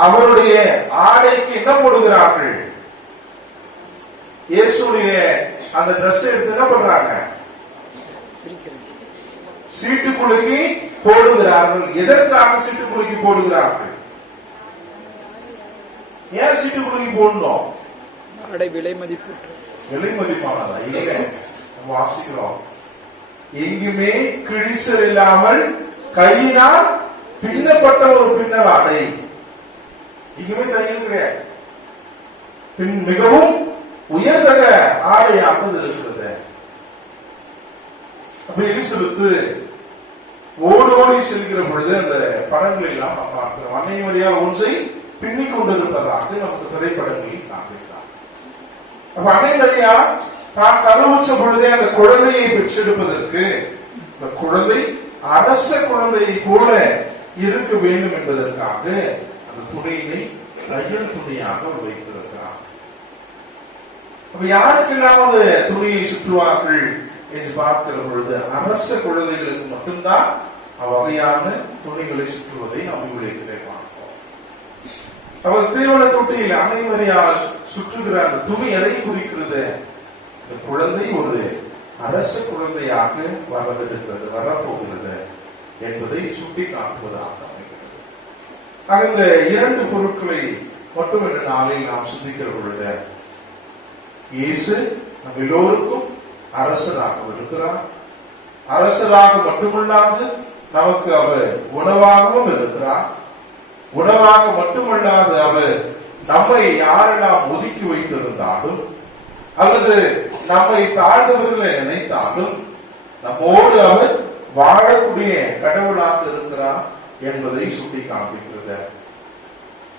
அவருடைய ஆடைக்கு என்ன போடுகிறார்கள்? இயேசுடைய அந்த டிரெஸ் எடுத்து என்ன பண்றாங்க? சீட்டுக்குலுக்கி போடுகிறார்கள். எதற்காக சீட்டுக்குலுக்கி போடுகிறார்கள்? ஏன் சீட்டுக்குலுக்கி போடணும்? விலை மதிப்பு விலை மதிப்பானதா? இல்ல, வாசிக்கிறோம். எங்குமே கிழிசல் இல்லாமல் கையினால் பின்னப்பட்ட ஒரு பின்னல் ஆடை. எங்குமே தையல் கிடையாது. மிகவும் உயர்தக ஆடையாக இருக்கிறது. அப்ப எலிசபெத்து ஓடோடி செல்கிற பொழுது அந்த படங்களை எல்லாம் நாம் பார்க்கிறோம். அன்னை மரியா ஒன்றை பின்னிக் கொண்டிருப்பதாக நமக்கு திரைப்படங்களில் காண்பிக்கிறார். அப்ப அன்னை மரியா தான் கருவுற்ற பொழுதே அந்த குழந்தையை பெற்றெடுப்பதற்கு இந்த குழந்தை அரச குழந்தையை போல இருக்க வேண்டும் என்பதற்காக அந்த துணியினை தையல் துணியாக வைத்திருக்கிறார். அப்ப யாருக்கெல்லாம் அந்த துணியை சுற்றுவார்கள் என்று பார்க்கிற பொழுது அரச குழந்தைகளுக்கு மட்டும்தான் அவ்வகையான துணிகளை சுற்றுவதை நாம் விவிலியத்திலே பார்ப்போம். அவர் தீவன தொட்டியில் அனைவரையால் சுற்றுகிற அந்த துணி எதை குறிக்கிறது? இந்த குழந்தை ஒரு அரச குழந்தையாக வரவிருக்கிறது, வரப்போகிறது என்பதை சுட்டி காட்டுவதாக அமைகிறது. ஆக இந்த இரண்டு பொருட்களை மட்டும் இந்த நாளில் நாம் சிந்திக்கிற பொழுது இயேசு நம் எல்லோருக்கும் அரசராக இருக்கிறார். அரசராக மட்டுமல்லாது நமக்கு அவர் உணவாகவும் இருக்கிறார். உணவாக மட்டுமல்லாது அவர் நம்மை யாரெல்லாம் ஒதுக்கி வைத்திருந்தாலும் அல்லது நம்மை தாழ்ந்தவர்களை நினைத்தாலும் நம்மோடு அவர் வாழக்கூடிய கடவுளாக இருக்கிறார் என்பதை சுட்டி காண்பிக்கிறது.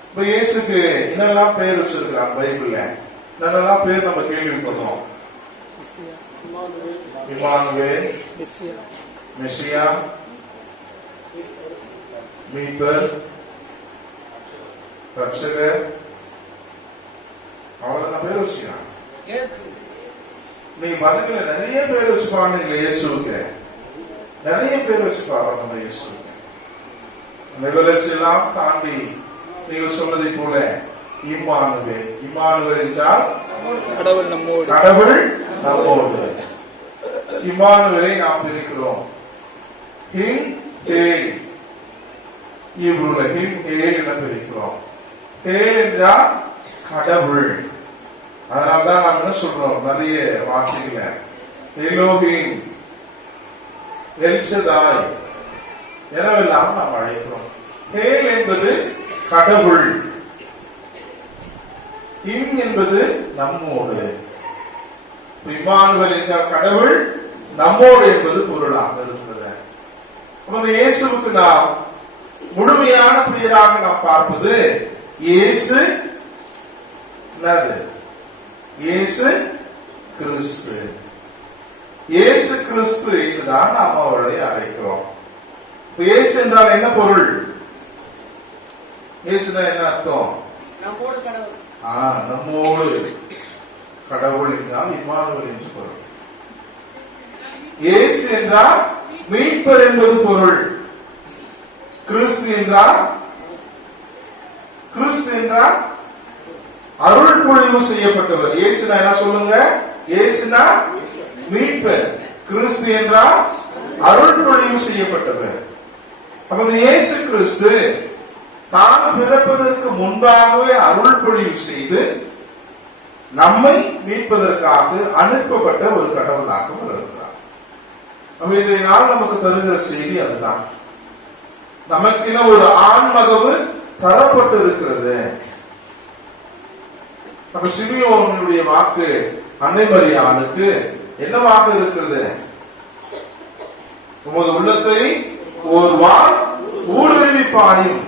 இப்ப இயேசுக்கு என்னெல்லாம் பெயர் வச்சிருக்கிறார் பைபிள்ல? என்னெல்லாம் பேர் நம்ம கேள்விப்பட்டோம்? இம்மானுவேல், மெசியா, மீட்பர், ரட்சகர், அவ்வளவுதான் பேர் வச்சுக்கிறாங்க. நீங்க பசங்களை நிறைய பேர் வச்சுப்பாங்க. இயேசுக்கு நிறைய பேர் வச்சுப்பாங்க. நம்ம இயேசுக்கு அந்த வளர்ச்சி எல்லாம் தாண்டி நீங்கள் சொன்னதை போல இம்மானுவேல், இம்மானுவேல் என்றால் கடவுள் நம்மோடு. கடவுள் நம்மோடு. இம்மானுவேலை நாம் பிரிக்கிறோம். ஹிம் ஹேல், இவ்வுல ஹிம் ஹேல் என பிரிக்கிறோம். ஹேல் என்றால் கடவுள். அதனால்தான் நாம் என்ன சொல்றோம்? நிறைய வார்த்தைகளை எலோஹிம், எல்ஷதாய் எனவெல்லாம் நாம் அழைக்கிறோம். ஹேல் என்பது கடவுள், இம் என்பது நம்மோடு. இம்மானுவேல் என்றால் கடவுள் நம்மோடு என்பது பொருளாக இருக்கிறது. அப்ப இயேசுவுக்கு நாம் முழுமையான பெயராக நாம் பார்ப்பது இயேசு என்னது? இயேசு கிறிஸ்து. இயேசு கிறிஸ்து என்றுதான் நாம் அவர்களை அழைக்கிறோம். இயேசு என்றால் என்ன பொருள்? இயேசுனா என்ன அர்த்தம்? நம்மோடு. கடவுள் என்றால் இம்மானுவேல் என்று பொருள். இயேசு என்றால் மீட்பர் என்பது பொருள். கிறிஸ்து என்றால் அருள் பொழிவு செய்யப்பட்டவர். இயேசுனா என்ன சொல்லுங்க? இயேசுனா மீட்பர், கிறிஸ்து என்றால் அருள் பொழிவு செய்யப்பட்டவர். அப்ப இயேசு கிறிஸ்து தான் பிறப்பதற்கு முன்பாகவே அருள் பொழிவு செய்து நம்மை மீட்பதற்காக அனுப்பப்பட்ட ஒரு கடவுளாக வருகிறார். அப்ப இன்றைய நாள் நமக்கு தருகிற செய்தி அதுதான். நமக்கென ஒரு ஆண்மகவு தரப்பட்டு இருக்கிறது. அப்ப சிமியோனுடைய வாக்கு அன்னை மரியாளுக்கு என்னவாக இருக்கிறது? உமது உள்ளத்தை ஒரு வாள் ஊடுருவி பாயும்,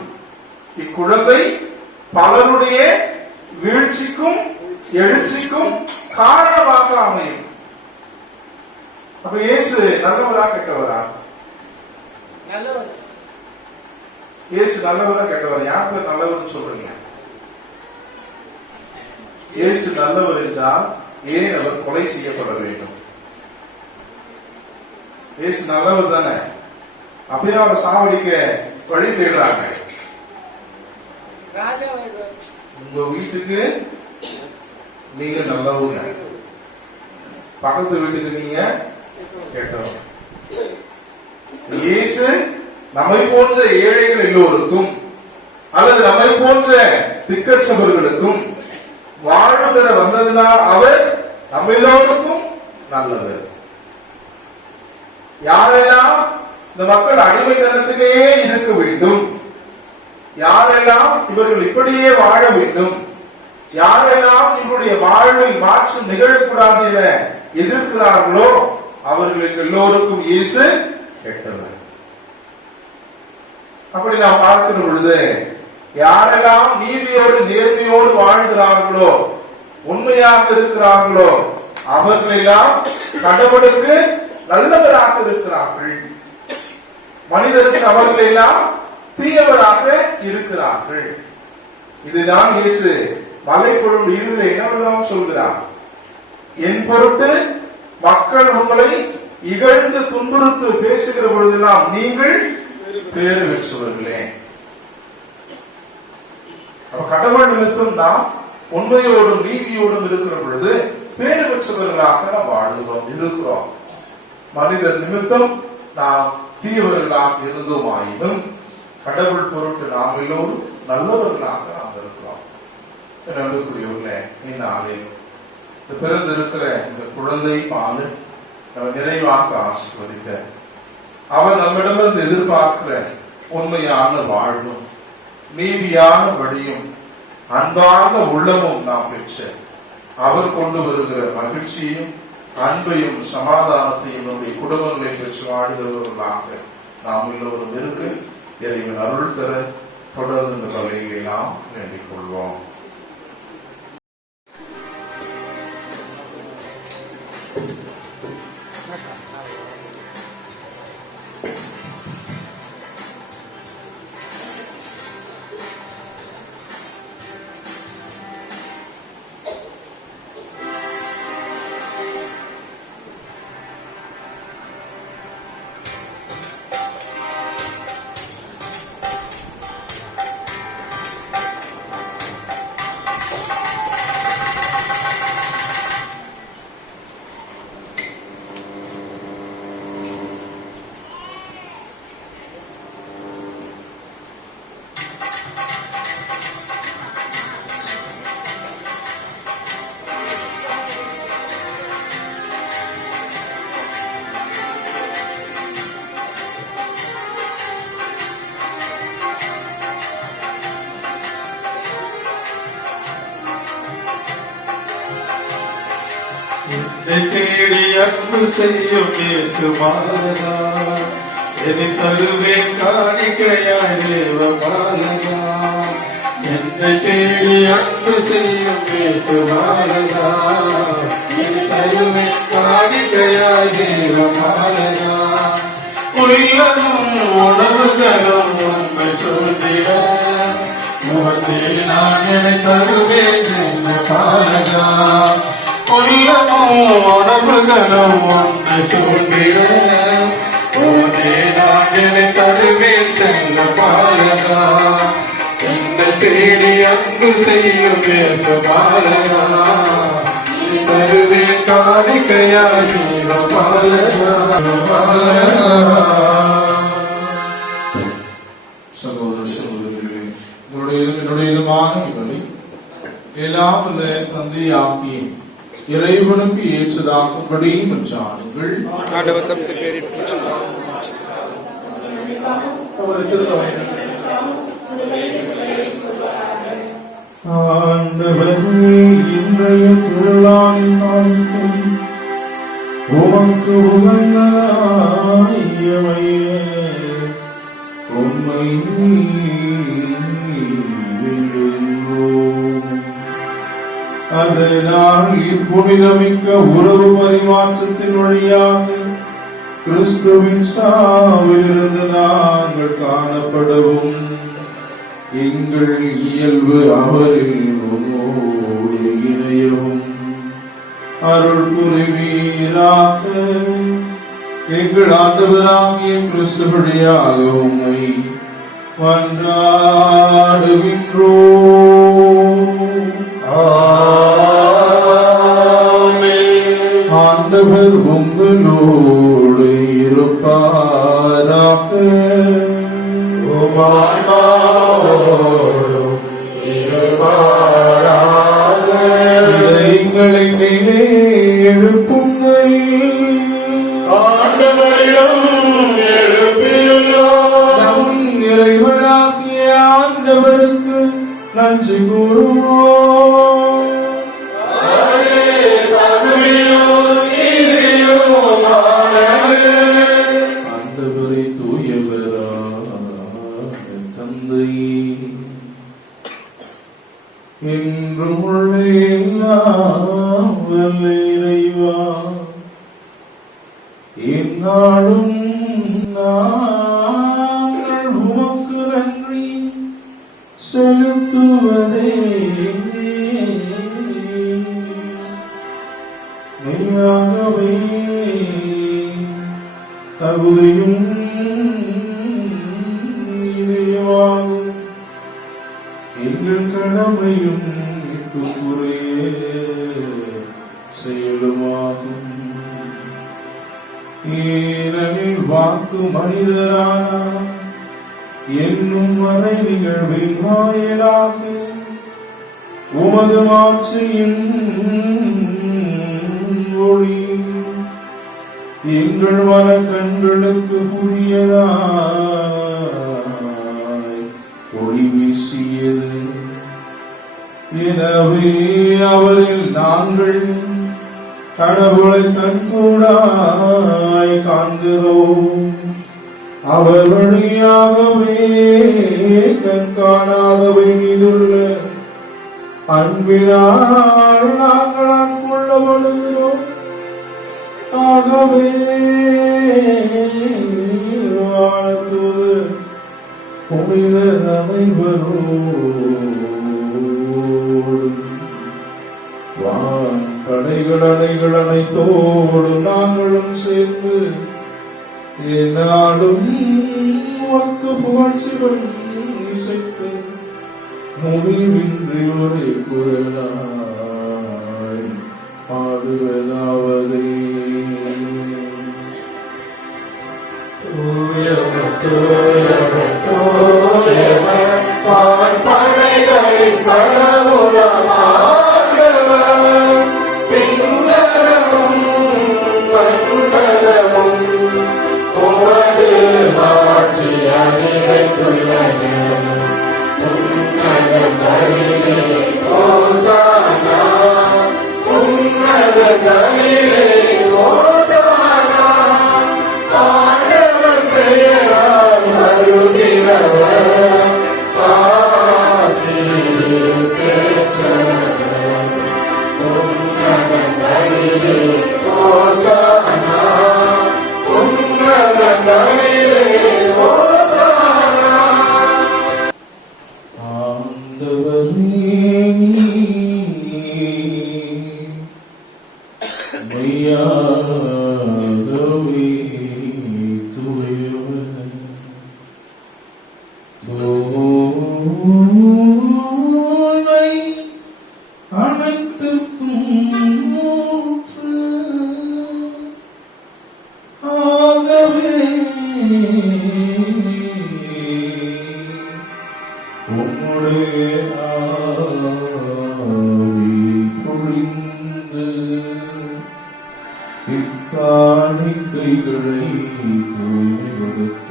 இக்குழந்தை பலருடைய வீழ்ச்சிக்கும் எழுச்சிக்கும் காரணமாக அமையும். அப்ப இயேசு நல்லவரா கெட்டவரா? இயேசு நல்லவரா கெட்டவரா? யார் பேர் நல்லவர்னு சொல்றீங்க? இயேசு நல்லவர் என்றால் ஏன் அவர் கொலை செய்யப்பட வேண்டும்? இயேசு நல்லவர் தானே, அப்படியே அவரை சாவடிக்க வழி தேடுறாங்க. உங்க வீட்டுக்கு நீங்க நல்லவங்க, பக்கத்து வீட்டுக்கு நீங்க கெட்டவங்க. இயேசு நம்மை போன்ற ஏழைகள் எல்லோருக்கும் அல்லது நம்மை போன்ற திக்கற்றவர்களுக்கும் வாழ்வு பெற வந்ததினால் அவர் நம்ம எல்லோருக்கும் நல்லவர். யாரெல்லாம் இந்த மக்கள் அடிமைத்தனத்திலே இருக்க வேண்டும், யாரெல்லாம் இவர்கள் இப்படியே வாழ வேண்டும், யாரெல்லாம் இவருடைய வாழ்வை மாற்றம் நிகழக்கூடாது என எதிர்க்கிறார்களோ அவர்களுக்கு எல்லோருக்கும் இயேசு கெட்டவர். அப்படி நாம் பார்க்கிற பொழுது யாரெல்லாம் நீதியோடு நேர்மையோடு வாழ்கிறார்களோ, உண்மையாக இருக்கிறார்களோ அவர்களெல்லாம் கடவுளுக்கு நல்லவராக இருக்கிறார்கள், மனிதருக்கு அவர்களெல்லாம் தீயவராக இருக்கிறார்கள். இதுதான் இயேசு மலைப்பொருள் இறுதியில் என்னவெல்லாம் சொல்கிறார்? என் பொருட்டு மக்கள் உங்களை இகழ்ந்து துன்புறுத்து பேசுகிற பொழுதெல்லாம் நீங்கள் பேறு பெற்றவர்களே. கடவுள் நிமித்தம் நாம் உண்மையோடும் நீதியோடும் இருக்கிற பொழுது பேறு பெற்றவர்களாக நாம் வாழ்வோம் இருக்கிறோம். மனிதர் நிமித்தம் நாம் தீயவர்களாக இருந்தோமாயினும் கடவுள் பொருட்டு நாம் எல்லோரும் நல்லவர்களாக நாம் இருக்கிறோம். நம்பக்கூடியவர்களே, இந்த நாளில் பிறந்திருக்கிற இந்த குழந்தை பாலு நம்ம நிறைவாக ஆசீர்வதிக்க, அவர் நம்மிடமிருந்து எதிர்பார்க்கிற உண்மையான வாழ்வும் நீதியான வழியும் அன்பார்ந்த உள்ளமும் நாம் பெற்ற அவர் கொண்டு வருகிற மகிழ்ச்சியும் அன்பையும் சமாதானத்தையும் நம்முடைய குடும்பங்களை பெற்று வாழ்கிறவர்களாக நாம் எல்லோரும் இருக்க இறைவன் அருள் தர தொடர்ந்து இந்த பகுதியை நாம் வேண்டிக் கொள்வோம். என்னை தேடி அன்பு செய்யும் இயேசு பாலகா, என்னை தருவேன் காணிக்கையாய் தேவ பாலகா. என்னை தேடி அன்பு செய்யும் இயேசு பாலகா, என்னை தருவேன் காணிக்கையாய் தேவ பாலகா. உள்ளதும் உணவுகளும் உண்மை சொல்லிட முகத்தில் நான் என்னை தருவேன் சென்ற பாலகா. உள்ளமும் உணர்வுகளும் ஒன்று சூழ்ந்திட உனே நான் என்னை தருவேன் செல்ல பாலகா என்னை தேடி அன்பு செய்யும் நேச பாலகா தருவேன் காணிக்கையா ஜீவ பாலகா சகோதர சகோதரிகளே, என்னுடையதுமான இவரை எல்லாம் உள்ள தந்தையாகிய இறைவனுக்கு ஏற்றதாக்கும்படி மச்சானுங்கள். ஆண்டவர் தமது பேரில் ஆண்டவரே, இன்றைய திருநாளின் நாளுக்கு உமக்கு உகந்ததாயமைய உம்மை வேண்டுகின்றோம். அதனால் இப்புனிதமிக்க உறவு பரிமாற்றத்தின் வழியாக கிறிஸ்துவின் சாவிலிருந்து நாங்கள் காணப்படவும் எங்கள் இயல்பு அவரில் உம்மோடு இணையவும் அருள் புரிவீராக. எங்கள் ஆண்டவராகிய கிறிஸ்து வழியாக உம்மை மன்றாடுகின்றோம். ஆண்டவர் உங்களோடு இருப்பாராக. எங்களை மேலே எழுப்புங்கள். நம் இறைவனாகிய ஆண்டவருக்கு நன்றி கூறுவோம். ஆண்டவரை தூயவரான தந்தை என்றும் உள்ள எல்லாம் வல்ல இறைவா, இந்நாளும் நாங்கள் உமக்கு நன்றி செலுத்துவதே மெய்யாகவே தகுதியும் இதயமாகும். எங்கள் கடமையும் மீட்புக்குரிய செயலுமாகும். ஏனெனில் வாக்கு மனிதரானார் என்னும் மறை நிகழ்வின் வாயிலாக உமது மாட்சியின் ஒளி எங்கள் மன கண்களுக்கு புதியதாய் ஒளி வீசியது. எனவே அவரில் நாங்கள் கடவுளை கண்கூடாய் காண்கிறோம். அவர் வழியாகவே கண்காணாதவை மீதுள்ள அன்பினால் நாங்கள் ஆட்கொள்ளப்படுகிறோம். ஆகவே வானத்தூது புனிதர் அனைவரோடு வான் படைகள் அணைகள் அனைத்தோடு நாங்களும் சேர்ந்து என்னாலும் உமக்கு புகழ்ச்சிகள் இசைத்து முடிவின்றி ஒரே குரலாய் பாடுவதாவது. படைகளின் கடவுளமானவர் பின்னரமும் பண்பலமும் உமது மாட்சி அதிரைத்துள்ளது. உன்னதங்களிலே ஓசானா, உன்னதங்களிலே ஓசானா, ஆண்டவர் பெயரால் இக்காணிக்கைகளை தூய்மைப்படுத்த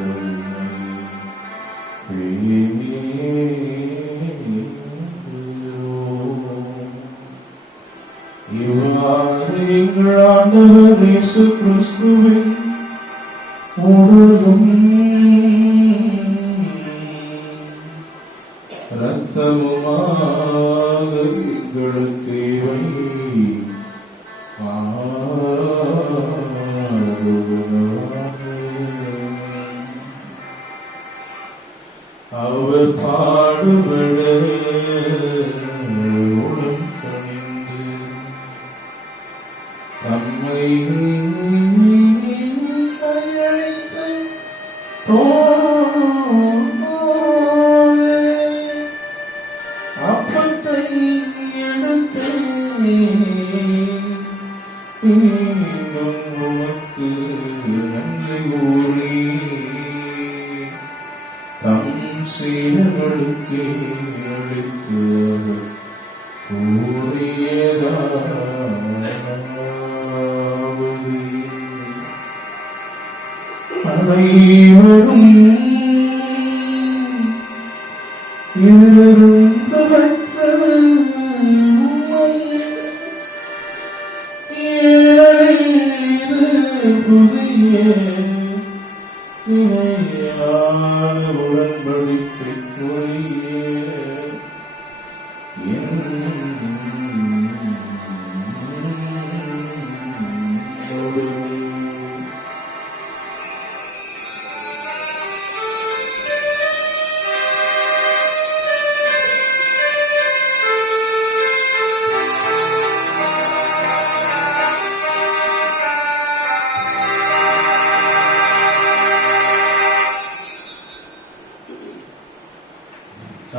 இவ்வாறு எங்கள் ஆண்டவர் இயேசு கிறிஸ்துவின் உடலும் இரத்தமுமாக எங்களுக்கு இவை அவர் பாடுபட உடன் கணிந்து தம்மை கையளித்து அப்பத்தை எடுத்து மீண்டும் உமக்கு நன்றி கூறி தம் சீடர்களுக்கு அளித்து கூறியதாவது அனைவரும் இருந்து பெற்ற புதிய நிலையான உடன்படிக்கைக்குரிய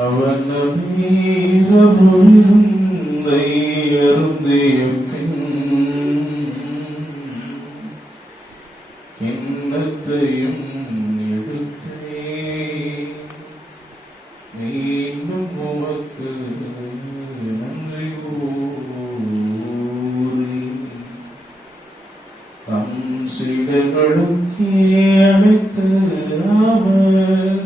அவன் வீரமுந்தை அருந்திய பின் கிண்ணத்தையும் எடுத்தே மீண்டும் உமக்கு நன்றி கூறி தம் சீடர்களுக்கு அழைத்து அவர்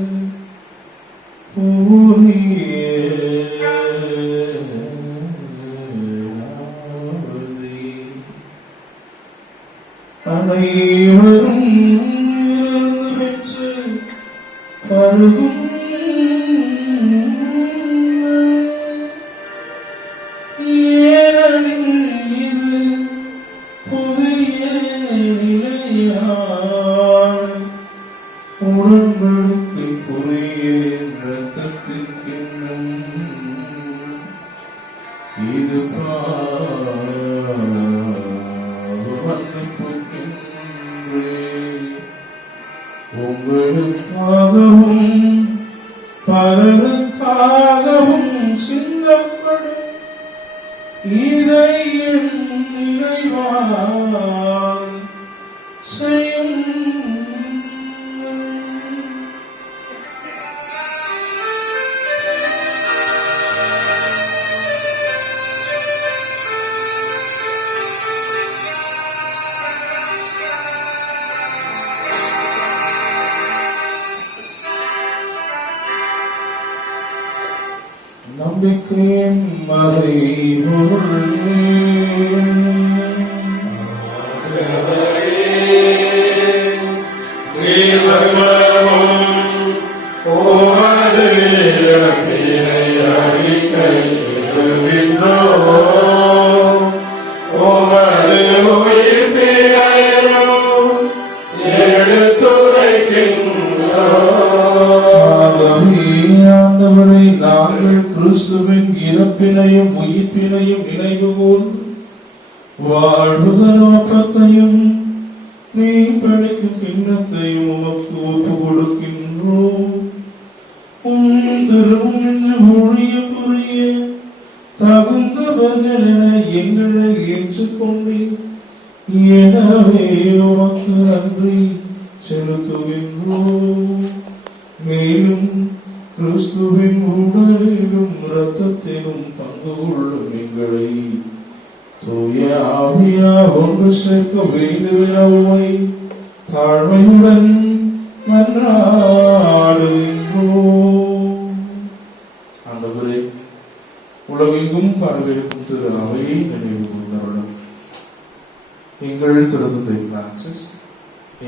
அனைவரும் பெற்று பருகும் ஏனெனில் இது புதிய நிலையான உடன்படிக்கைக்குரிய இரத்தத்திற்கென்னும் இது உங்களுக்காகவும் பலருக்காகவும் சிந்தப்படும் இதை என் நினைவால் செய்யும். நம்பிக்கையின் மறைபொருளே ஆண்டவரை நாங்கள் கிறிஸ்துவின் இறப்பினையும் உயிர்ப்பினையும் நினைவு கூர்ந்து வாழ்வுதல் அப்பத்தையும் நீ படைக்கும் கிண்ணத்தையும் உமக்கு ஒப்பு கொடுக்கின்றோம். திருவும் என்று ஊழிய புரிய தகுந்தவர்கள் என எங்களை ஏற்றுக்கொண்டீர். எனவே உமக்கு நன்றி செலுத்துகின்றோம். மேலும் கிறிஸ்துவின் உடலிலும் இரத்தத்திலும் பங்கு கொள்ளும் எங்களை தூய ஆவியா ஒன்று சேர்க்க வேண்டுமென உம்மை தாழ்மையுடன் மன்றாடுகின்றோம். ஆண்டவரே, உலகெங்கும் பரவிருக்கும் திரு அவையை நினைவு கூர்ந்தருளும். எங்கள் திருத்தந்தை பிரான்சிஸ்,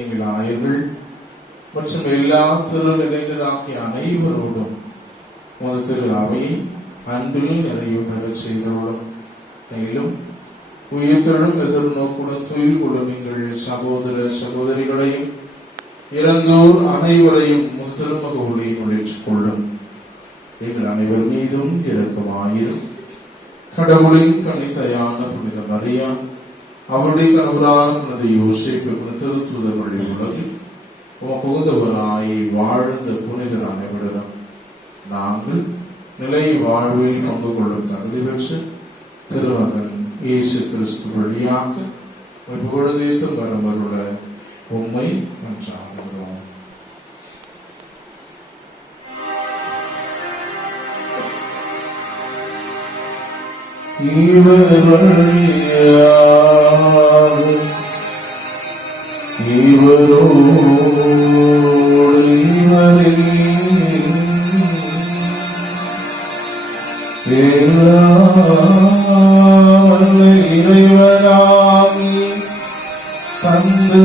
எங்கள் ஆயர்கள் மற்றும் எல்லா திருநிலைகளாகிய அனைவரோடும் உமது திரு அவையை அன்பில் நிறைவு பெறச் செய்தருளும். மேலும் உயிர்த்தெழும் எதிர்நோக்குடன் துயில் கொள்ளும் எங்கள் சகோதர சகோதரிகளையும் இறந்தோர் அனைவரையும் திருமகவுடையும் ஏற்றுக் கொள்ளும். எங்கள் அனைவர் மீதும் இரக்கமாயிரும். கடவுளின் கனிதையான புனித மரியா, அவருடைய கணவரான புனித யோசேப்பு, திருத்தூதர்களுடைய உலகில் புகுந்தவராய் வாழ்ந்த புனிதர் அனைவரிடம் நாங்கள் நிலை வாழ்வில் பங்கு கொள்ளும் தகுதி பெற்று திருமகன் இயேசு கிறிஸ்து வழியாக புகழ்ந்தேத்தும் வரவருள உம்மை மன்றாடுகிறோம். இவர் வழியாக இவரோடு இறைவனாகி தந்தை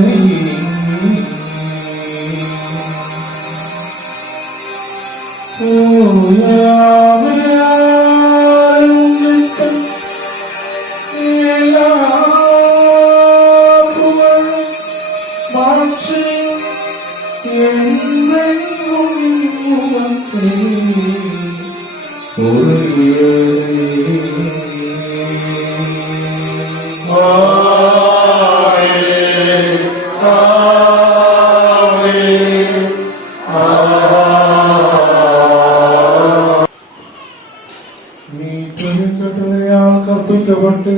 கற்பிக்கப்பட்டு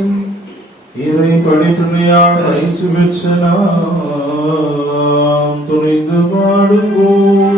இதை படிப்பினையால் பயிற்சி பெற்ற நாம் துணிந்து பாடுவோம்.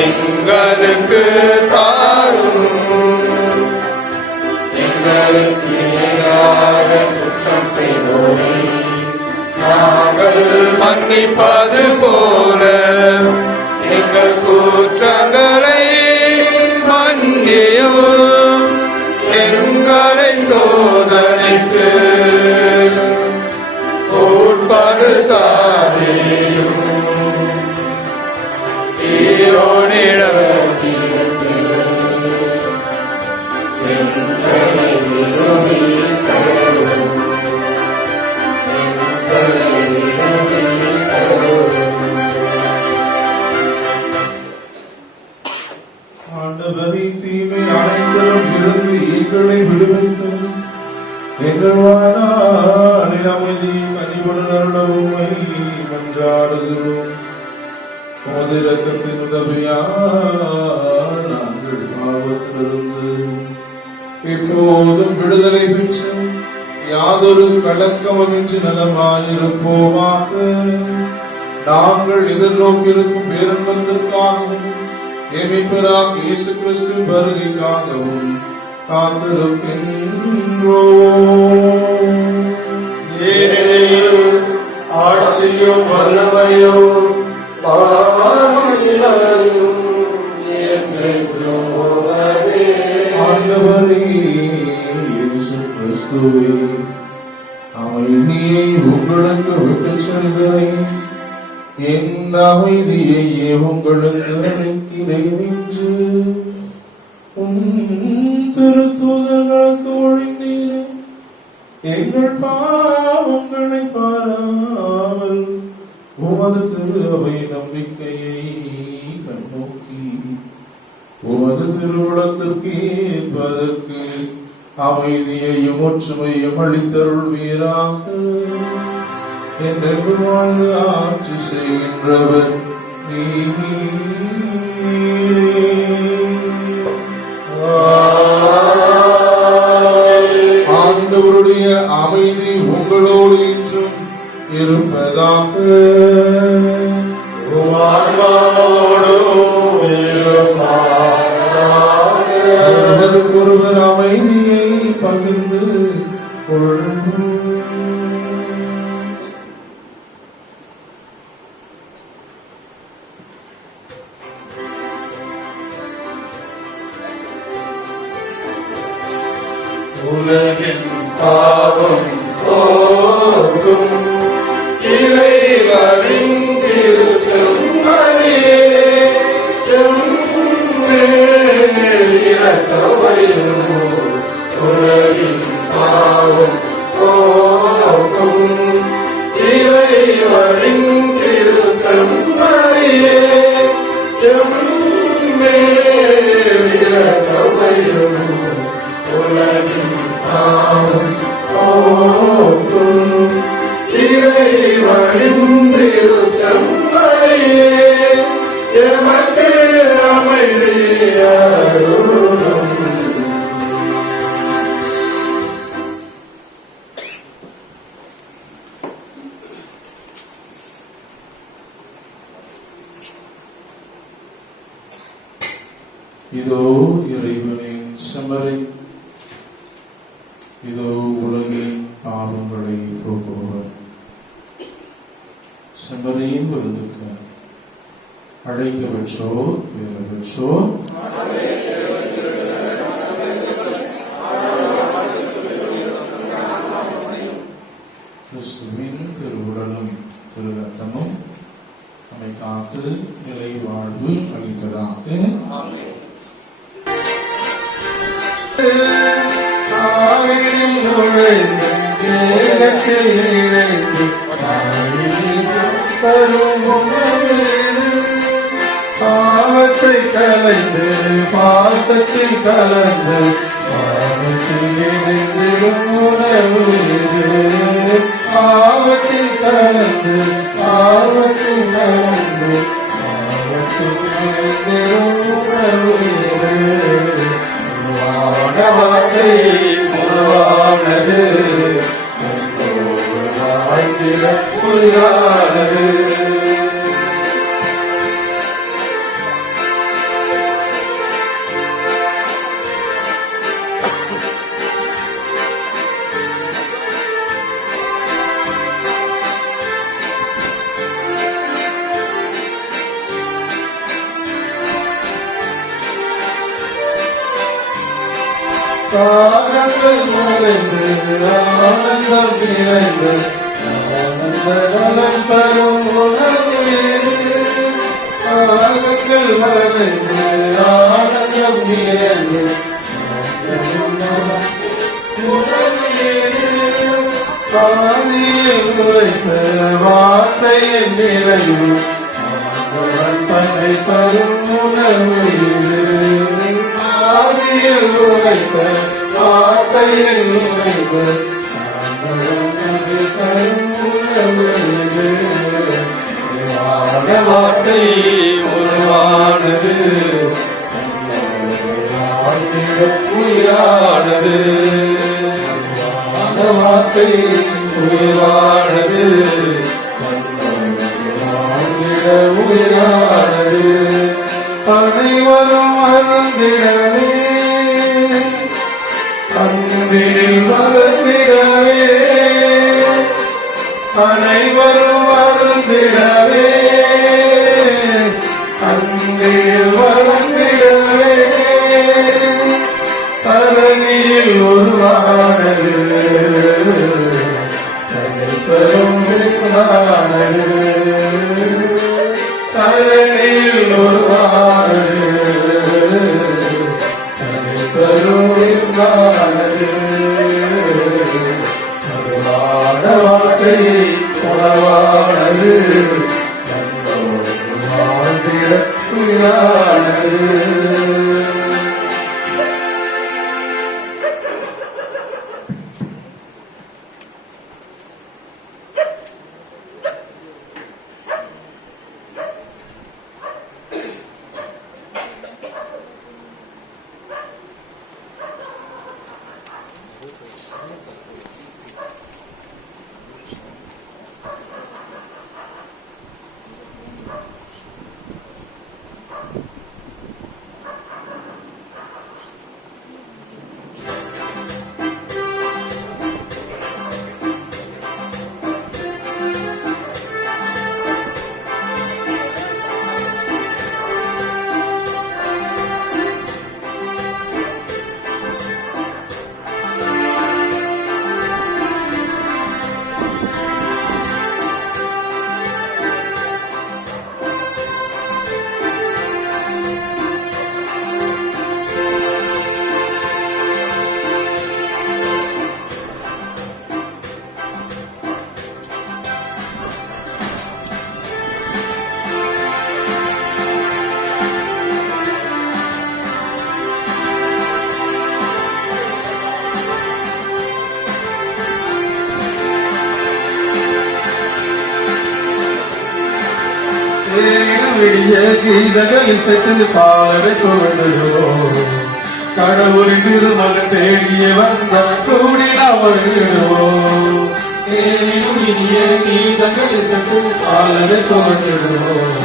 எங்களுக்கு தாரும், எங்களுக்கு எதிராக குற்றம் செய்வோரை நாங்கள் மன்னிப்பது போல எங்கள் குற்றங்களை மன்னியும், எங்களை சோதனைக்கு உட்படுத்தாதேயும், ஆண்டவரே, தீமை அனைத்திலும் இருந்து எங்களை விடுவித்து எங்கள் வாழ்நாளில் அமைதியை கனிவுடன் அருள உம்மை மன்றாடுகிறோம். உமது இரக்கத்தின் உதவியால் நாங்கள் பாவத்திலிருந்து எப்போதும் விடுதலை பெற்று யாதொரு கலக்கமின்றி நலமாயிருப்போமாக. நாங்கள் எதிர்நோக்கியிருக்கும் பேரன்பத்திற்காகவும் எமிப்பராக இயேசு கிறிஸ்து வருகைக்காகவும் காத்திருக்கின்றோம். ஏனெனில் ஆட்சியும் வல்லமையும் ஆட்சியும் என்றென்றும் உமதே. ஆண்டவரே இயேசு கிறிஸ்துவே, அமைதியை உங்களுக்கு விட்டுச் செல்கிறேன், என் அமைதியையே உங்களுக்கு அளிக்கிறேன் என்று உம் திருத்தூதர்களுக்கு ஒழிந்தீர். எங்கள் பாவங்களை பாராமல் உமது திருவை நம்பிக்கையை கண்ணோக்கி உமது திருவுளத்திற்கு ஏற்பதற்கு அமைதியையும் ஒற்றுமையும் அளித்தருள்வீராக. என்று வாழ்ந்து ஆட்சி செய்கின்றவர் ஆண்டவருடைய அமைதி உங்களோடு இன்றும் இருப்பதாக. ஒருவர் அமைதியை பகிர்ந்து கொள்ளும். உலகின் பாவம் போக்கும் இறைவனின் திருச்செம்மறியே இரக்கவையும் உலகின் பாவம் போக்கும் இறைவனின் திருச்செம்மறியே இரக்கவையும் உலகின் பாவம் போக்கும் இறைவனின் திருச்செம்மறியே எமக்கு அமைதி அருளும். இதோ இறைவனின் செம்மறி, இதோ உலகின் பாவங்களை போக்குபவர். செம்மறியின் விருந்துக்கு அழைக்க பெற்றோர் பேறு பெற்றோர். கிறிஸ்துவின் திருவுடலும் திருரத்தமும் நம்மை காத்து நிலை வாழ்வு அளித்ததாக. பாவத்தை கலைந்து பாசத்தில் கலந்து பாவத்தில் இணைந்திடும் உணவு இது. பாவத்தில் கலந்து பாவத்தில் கலந்து பாவத்தில் இணைந்திடும் உணவு இது. வானவாத்தை உருவானது வாழ்ந்திட புரியானது. காலங்கள் மறைந்து ஆனந்தம் நிறைந்து ஆனந்த நலம் தரும் உணவு. காலங்கள் மறைந்து ஆனந்தம் நிறைந்து பாதியில் குறைந்த வார்த்தையின் நிறைவு பனை தரும் உணவு. ஆதியில் உரைத்த வார்த்தையில் உரைத்த வார்த்தை உருவானது உயிரானது. வார்த்தை உயிரானது உயிரானது. அனைவரும் அருந்திடவே அன்பில் மறந்திடவே அனைவரும் அருந்திடவே அன்பில் மறந்திடவே. தரணியில் உருவானது தனிப்பெரும் விருந்தானது. தரணியில் உருவானது தனிப்பெரும் விருந்தானது. வாழ்க்கையை உணவானது வாழ்ந்திட துணியானது. விடிய கீதங்கள் இசைத்து பாலரை தோன்றுவோம். கடவுளின் திருமகன் தேடிய வந்த கூடில் அவழ்கிடுவோம். இனிய கீதங்கள் இசைத்து பாலரை தோன்றுவோம்.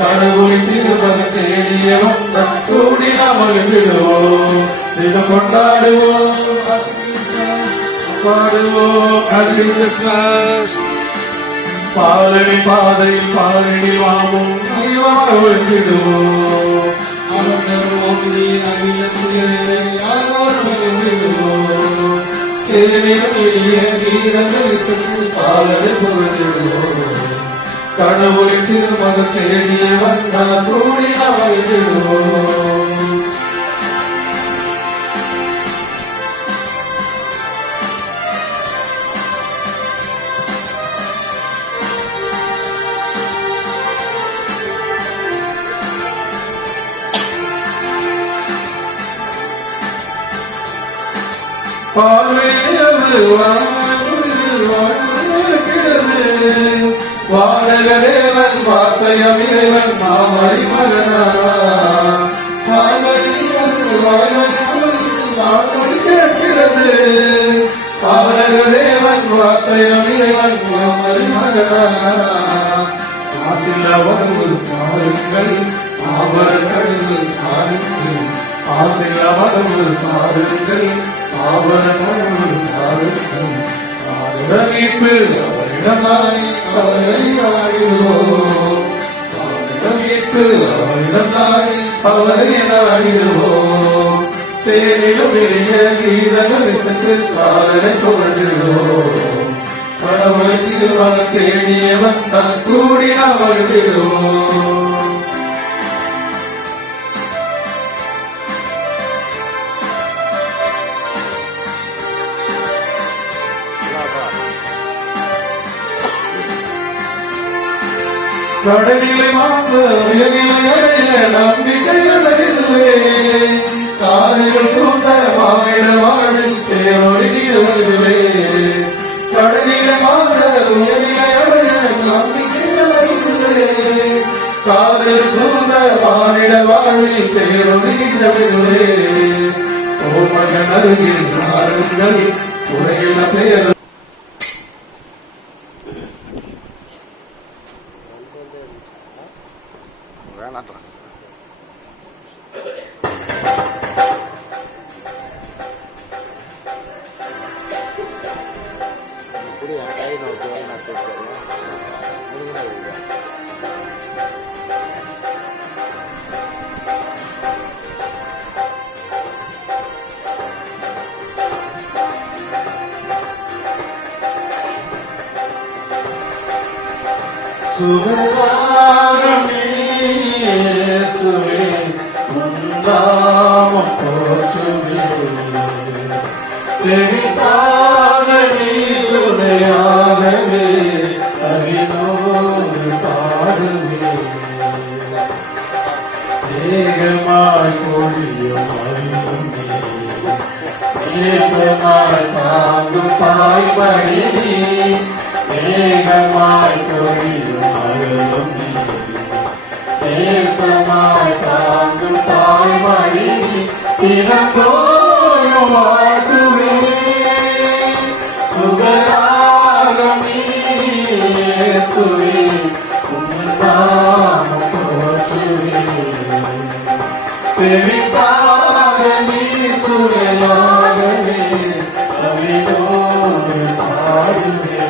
கடவுளின் திருமகன் தேடிய வந்த கூடில் அவழ்கிடுவோம். தினம் கொண்டாடுவோம் பாடுவோம் ஹரி கிருஷ்ணாஸ். பாலனி பாதையில் பாலனி வாமும் விடுவோம். பாலனை புரிஞ்சிடுவோம். கடவுளின் திருமகன் தேடிய வந்தால் கூடி விடுவோம். வாழகரேவன் வார்த்தையம் இறைவன் மாமரி மகனா. கேட்கிறது பாலகரேவன் வார்த்தையம் இறைவன் மாமரி மகனா. ஆசில்லவர்கள் பாருங்கள் அவர்கள் பாருங்கள். ஆசில்லவர்கள் பாருங்கள் அவர்கள் பாருங்கள். மீட்பு அவரிடமாய் அவரை நாடிடுவோம். மீட்பு அவரிடமாய் அவரை நாடிடுவோம். தேனிலும் எளிய கீதங்கள் இசைத்து காலனை தோன்றிடுவோம். கடவுளை திருமகன் தேடிய வந்தால் கூடி நாம் அழுதிடுவோம். கடலிலை மாந்த உயர்நிலை அடைய நம்பிக்கை அடைதுவே. காலையில் சூழ்ந்த மாநில வாழ்வில் தேரொழுகிடுவே. கடலிலை மாந்த உயர்நிலை அடைய நம்பிக்கை அடைதுவே. காலையில் சூழ்ந்த மாநில வாழ்வில் தேரொழுகிடுவே. ஓ மகன் அருகில் நாருங்கள் உரையில பெயர் சுகவாரமே சுவே உன்னாமம் போற்றுவே. தெவிப்பாதனே சுவையா சுகராகவே அகிலோடு பாடுவே ஏகமாய் பொழியும் அருளுமே நேசமாய் தாங்கும் தாய்மடி நீ ஏகமாய் பொழியும் அருளுமே நேசமாய் தாங்கும் தாய்மடி நீ தினந்தோறும் வாழ்த்துவே சுகராகம் இயேசுவே உம் நாமம் போற்றுவே பெரிதாக நீர் சுடலாகவே அவிதோடு பாடுவே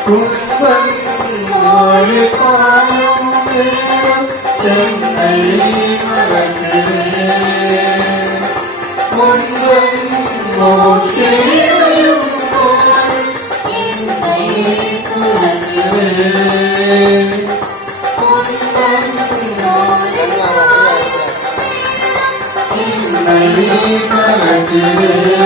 குந்தன் மொழி பாயும் நேரம் என்னை மறக்கிறேன் குந்தன் மோட்சையும் போய் என்னை துறக்கிறேன் குந்தன் என்னை மறக்கிறேன்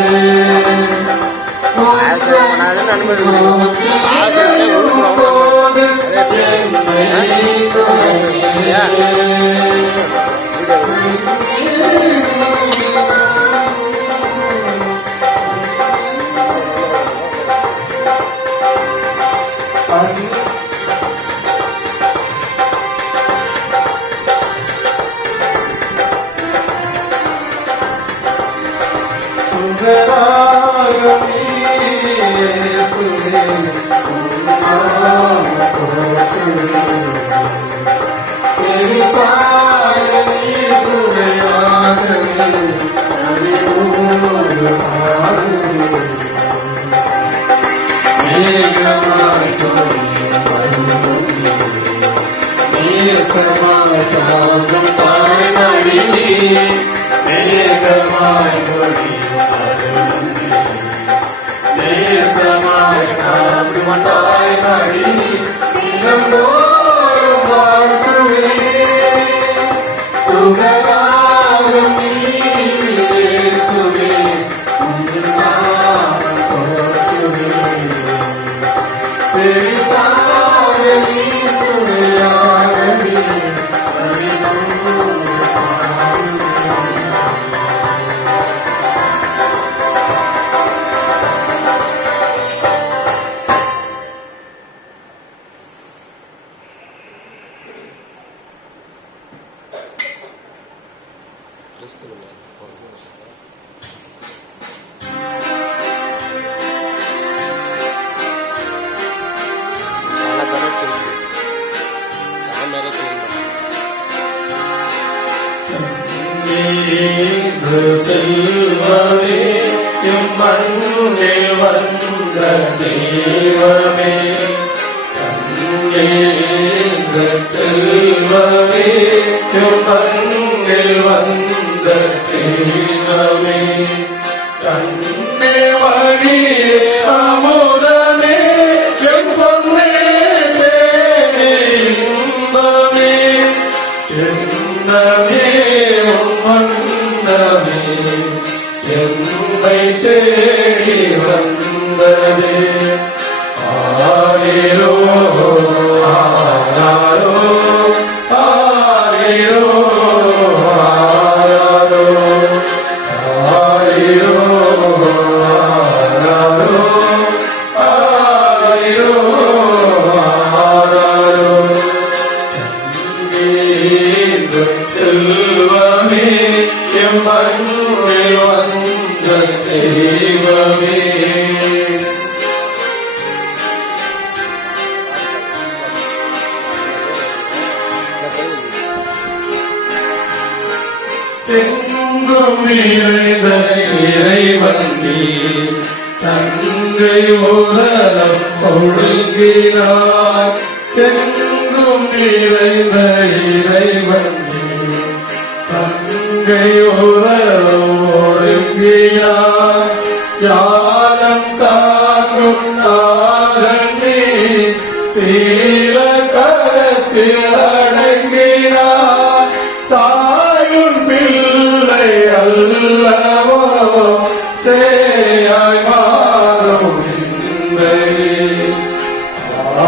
செல்வமே மண்ணில் வந்த தெய்வமே செல்வமே மண்ணில் வந்த தெய்வமே கண்ணே வழியே அமுதமே பொன்னே இன்பமே என்னமே வந்தமே என்னை தேடி வந்ததே ஆரோ ஆரோ ஆரோ ஆரோ ஆரோ ஆரோ ஆரோ செல்வமே மண்ணில் வந்த தெய்வமே எங்கும் நிறைந்த இறைவன் நீ தங்கை உதரம் ஒழுங்கினார் எங்கும் நிறைந்த இறைவன் நீ தங்கை உதரம் ஒழுங்கினார் ஞானம் தாங்கும் நாதனே சீல கரத்தில் அடங்கினார் தாயும் பிள்ளை அல்லவோ சேயாய் மாறும்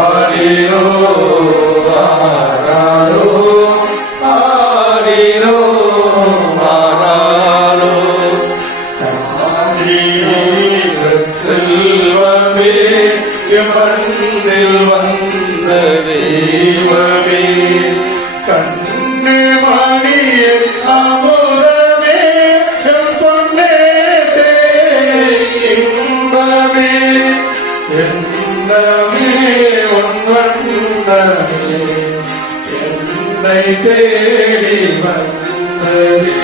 ஆடிரோ ஆராரோ ஆடிரோ ஆராரோ செல்வமே மண்ணில் வந்த தெய்வமே கண்ணு மணியே அமுதமே பொன்னே இன்பமே என்னமே ஒன்வண்ணமே என்னை தேடி வந்ததே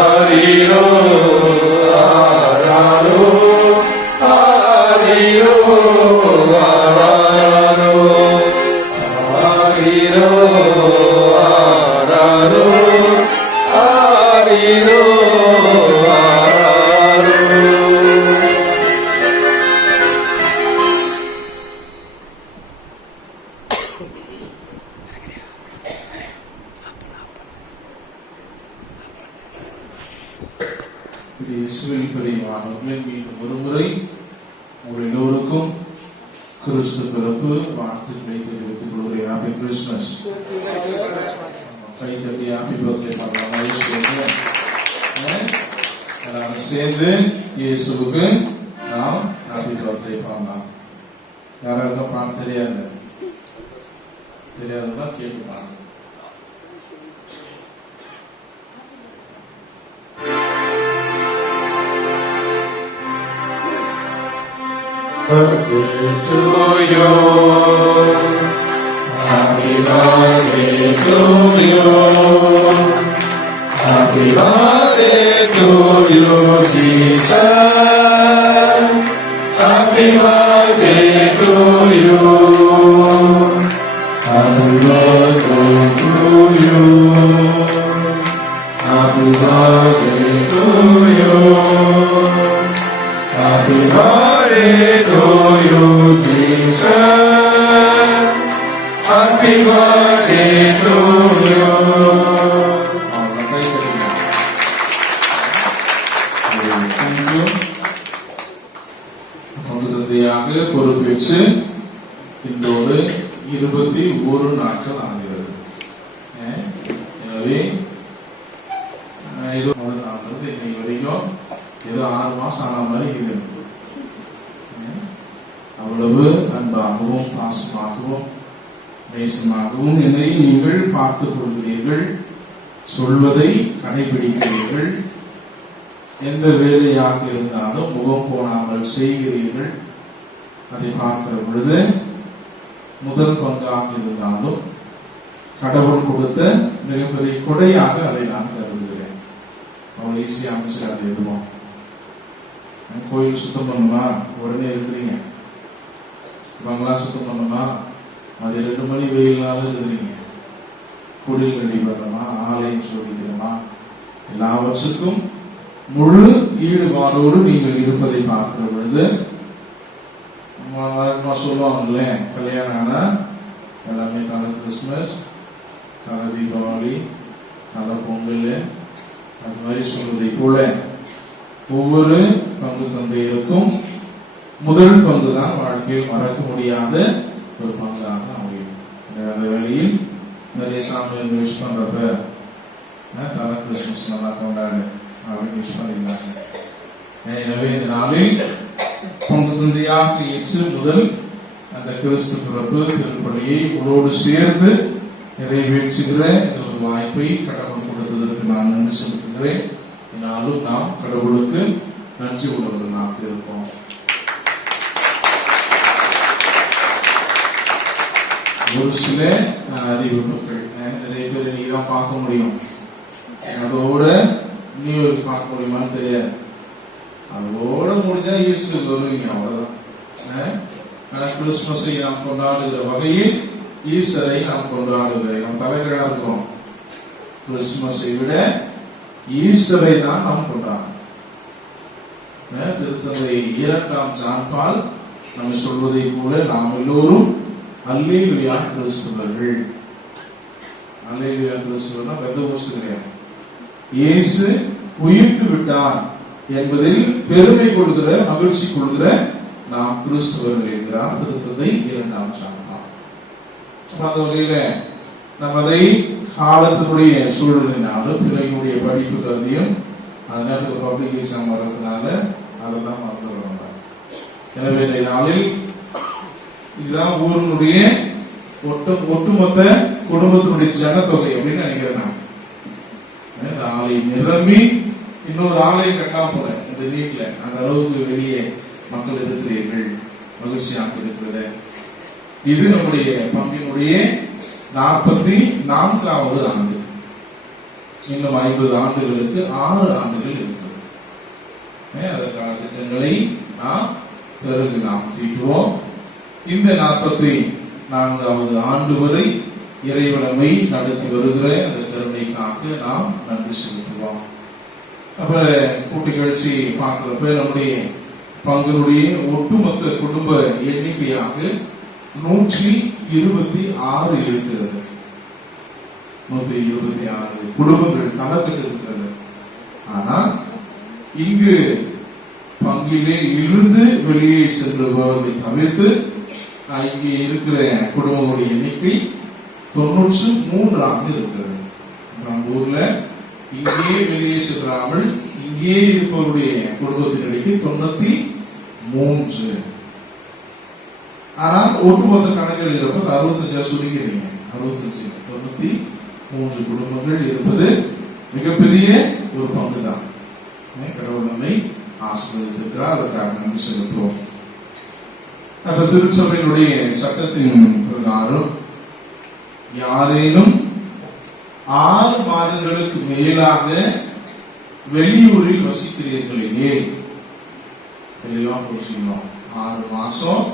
ஆரிரோ ஆராரோ ஆரிரோ ஆராரோ ஆரிரோ ஆராரோ ஆரிரோ ஆராரோ. இயேசுவில் பிரியமானவர்களே, மீண்டும் ஒருமுறை உங்கள் எல்லோருக்கும் கிறிஸ்து பிறப்பு வாழ்த்துக்களை தெரிவித்துக் கொள்கிறேன். Happy Christmas. கை தட்டி ஹாப்பி பர்த்டே பண்ணலாம். எல்லாரும் சேர்ந்து இயேசுவுக்கு நாம் ஹாப்பி பர்த்டே பண்ணலாம். யாராருக்கும் பாட தெரியாது, தெரியாதுதான் கேட்கலாம். Birthday to you, happy birthday to you, happy birthday to you, Jesus, happy birthday to you, happy birthday to you, happy birthday to you, happy birthday to you, Jesus. Happy birthday to you. பொறுப்பேற்று இன்றோடு 21 நாட்கள் ஆகிறது. எனவே இன்னைக்கு வரைக்கும் ஏதோ 6 மாசம் ஆன மாதிரி இருக்கு. அவ்வளவு அன்பாகவும் பாசமாகவும் நேசமாகவும் என்னை நீங்கள் பார்த்துக் கொள்கிறீர்கள், சொல்வதை கடைபிடிக்கிறீர்கள், எந்த வேலையாக இருந்தாலும் முகம் போனாமல் செய்கிறீர்கள். அதை பார்க்கிற பொழுது முதல் பங்காக இருந்தாலும் கடவுள் கொடுத்த மிகப்பெரிய கொடையாக அதை நான் கருதுகிறேன். அவ்வளவு ஈஸியா அமைச்சிடாது எதுவும். கோயில் சுத்தம் பண்ணுமா உடனே இருக்கிறீங்க, பங்களா சுத்தம் பண்ணுமா அது 2 மணி வெயிலாலும் இருக்கிறீங்க, குடில் ரெடி பண்ணணுமா, ஆலயம் சோதிக்கணுமா, எல்லாவற்றுக்கும் முழு ஈடுபாடோடு நீங்கள் இருப்பதை பார்க்கிற பொழுது சொல்லுவாங்களே, கல்யாணம் ஆனா எல்லாமே நல்ல கிறிஸ்துமஸ், நல்ல தீபாவளி, நல்ல பொங்கல், அது மாதிரி சொல்வதை போல ஒவ்வொரு பங்கு தந்தையருக்கும் முதல் பங்கு தான் வாழ்க்கையில் மறக்க முடியாத ஒரு பங்காக அமையும். அந்த வேளையில் நிறைய சாமியார் விஷ் பண்றப்ப தல கிறிஸ்துமஸ் நல்லா கொண்டாடு அப்படின்னு விஷ் பண்ணியிருந்தாங்க. எனவே இந்த நாளில் பங்கு தந்தையாக ஏற்று முதல் அந்த கிறிஸ்து பிறப்பு திருப்பலியை உங்களோடு சேர்ந்து நிறைவேற்றுகிற இந்த ஒரு வாய்ப்பை கடவுள் கொடுத்ததற்கு நான் நன்றி செலுத்துகிறேன். இதனாலும் நாம் கடவுளுக்கு நன்றி உள்ளவர்களாக இருப்போம். ஒரு சில அறிவிப்புகள் நிறைய பேர் இன்னைக்கு தான் பார்க்க முடியும், அதோட நியூயார்க் பார்க்க முடியுமான்னு தெரியாது. அதோட முடிஞ்சா ஈஸ்டர் வருவீங்க, அவ்வளவுதான். கிறிஸ்துமஸை நாம் கொண்டாடுகிற வகையில் ஈஸ்டரை நாம் கொண்டாடுகிறோம். நாம் தலைகீழா இருக்கோம். கிறிஸ்துமஸை விட ஈஸ்டரை தான் நாம் கொண்டாடுறோம். திருத்தந்தை 2ஆம் ஜான் பால் நம்ம சொல்வதை போல நாம் எல்லோரும் அல்லேலூயா கிறிஸ்தவர்கள். அல்லேலூயா கிறிஸ்தவர்னா பெந்தகோஸ்து கிடையாது. இயேசு உயிர்த்து விட்டார் என்பதில் பெருமை கொள்கிற, மகிழ்ச்சி கொள்கிற நாம் கிறிஸ்தவர்கள் என்கிறார் திருத்தந்தை 2ஆம் ஜான் பால். அந்த வகையில நம்ம அதை காலத்தினுடைய சூழலினாலும் பிள்ளைகளுடைய படிப்பு கருதியும் அந்த நேரத்தில் பப்ளிக் எக்ஸாம் வர்றதுனால அதெல்லாம் மறந்துடுவாங்க. எனவே இந்த நாளில் இதுதான் ஊரினுடைய ஒட்டுமொத்த குடும்பத்தினுடைய ஜனத்தொகை அப்படின்னு நினைக்கிறேன் நான். இந்த ஆலை நிரம்பி இன்னொரு ஆலயம் கட்டாம போல இந்த வீட்டுல அந்த அளவுக்கு வெளியே மக்கள் இருக்கிறீர்கள், மகிழ்ச்சியாக இருக்கிறது. இது நம்முடைய பங்கினுடைய 44வது ஆண்டு. இன்னும் 50 ஆண்டுகளுக்கு 6 ஆண்டுகள் இருக்கிறது. அதற்கான திட்டங்களை நாம் பிறகு நாம் தீட்டுவோம். இந்த 44வது ஆண்டு வரை இறைவனமை நடத்தி வருகிற அந்த கருணைக்காக நாம் நன்றி செலுத்துவோம். அப்ப கூட்டு கழிச்சி பார்க்கிறப்ப நம்முடைய பங்கினுடைய ஒட்டுமொத்த குடும்ப எண்ணிக்கையாக 126 இருக்கிறது. 126 குடும்பங்கள் கணக்கிட்டு இருக்கிறது. ஆனால் இங்கு பங்கிலே இருந்து வெளியே சென்றவர்களை தவிர்த்து இங்கே இருக்கிற குடும்பங்களுடைய எண்ணிக்கை 93 இருக்கிறது. நம்ம ஊர்ல இங்கே வெளியே சென்றாமல் இங்கே இருப்பவருடைய குடும்பத்தின் எண்ணிக்கை 93. ஆனால் ஒட்டுமொத்த கணக்கு எழுதுறப்ப 65 சுருக்கிறீங்க. 65 93 குடும்பங்கள் இருப்பது மிகப்பெரிய ஒரு பங்கு தான். கடவுள் நம்மை ஆசீர்வதித்திருக்கிறார். அதற்காக நன்றி செலுத்துவோம். அப்ப திருச்சபையினுடைய சட்டத்தின் பிரகாரம் யாரேனும் 6 மாதங்களுக்கு மேலாக வெளியூரில் வசிக்கிறீர்களே, தெளிவா புரிஞ்சுக்கணும். 6 மாசம்